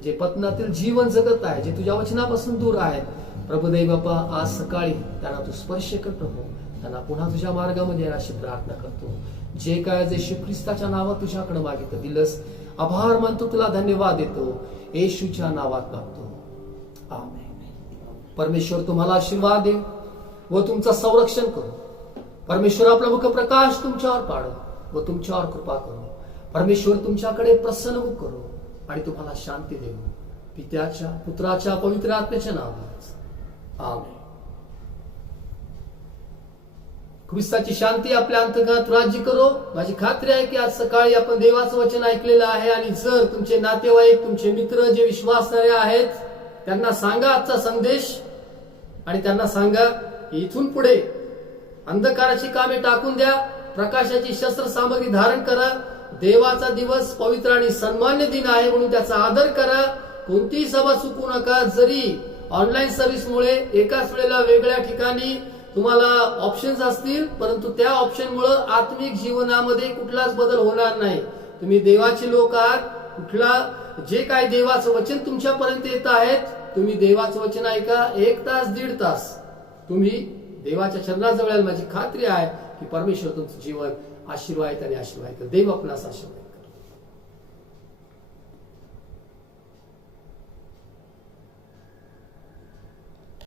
जे पतनातील जीवन जगत आहे, जे तुझ्या वचनापासून दूर आहेत प्रभू. देवबापा, आज सकाळी त्यांना तू स्पर्श कर प्रभू. त्यांना पुन्हा तुझ्या मार्गामध्ये अशी प्रार्थना करतो. जे काय जे येशू ख्रिस्ताच्या नावात तुझ्याकडे मागितलं दिलंस, आभार मानतो, तुला धन्यवाद देतो. येशूच्या नावात मागतो, आमेन. परमेश्वर तुम्हाला आशीर्वाद दे व तुमचं संरक्षण करो. परमेश्वर आपला मुख प्रकाश तुमच्यावर पाडो व तुमच्यावर कृपा करो. परमेश्वर तुमच्याकडे प्रसन्न मुख करो आणि तुम्हाला शांती देऊ. पित्याच्या, पुत्राच्या, पवित्र आत्म्याच्या नावात, आमेन. ख्रिस्ताची शांती आपल्या अंतर्गत राज्य करो. माझी खात्री आहे की आज सकाळी आपण देवाचं वचन ऐकलेलं आहे, आणि जर तुमचे नातेवाईक, तुमचे मित्र जे विश्वासणारे आहेत त्यांना सांगा आजचा संदेश, आणि त्यांना सांगा इथून पुढे अंधकाराची कामे टाकून द्या, प्रकाशाची शस्त्र सामग्री धारण करा. देवाचा दिवस पवित्र आणि सन्मान्य दिन आहे म्हणून त्याचा आदर करा. कोणतीही सभा चुकू नका. जरी ऑनलाईन सर्व्हिसमुळे एकाच वेळेला वेगळ्या ठिकाणी तुम्हाला ऑप्शन्स असतील, परंतु त्या ऑप्शनमुळे आत्मिक जीवनामध्ये कुठलाच बदल होणार नाही. तुम्ही देवाचे लोक आहात. कुठला जे काही देवाचं वचन तुमच्यापर्यंत येत आहेत, तुम्ही देवाचं वचन ऐका. 1 तास 1.5 तास तुम्ही देवाच्या चरणाजवळ. माझी खात्री आहे की परमेश्वर तुमचं जीवन आशीर्वाद आणि आशीर्वाद कर. देव आपणास आशीर्वाद.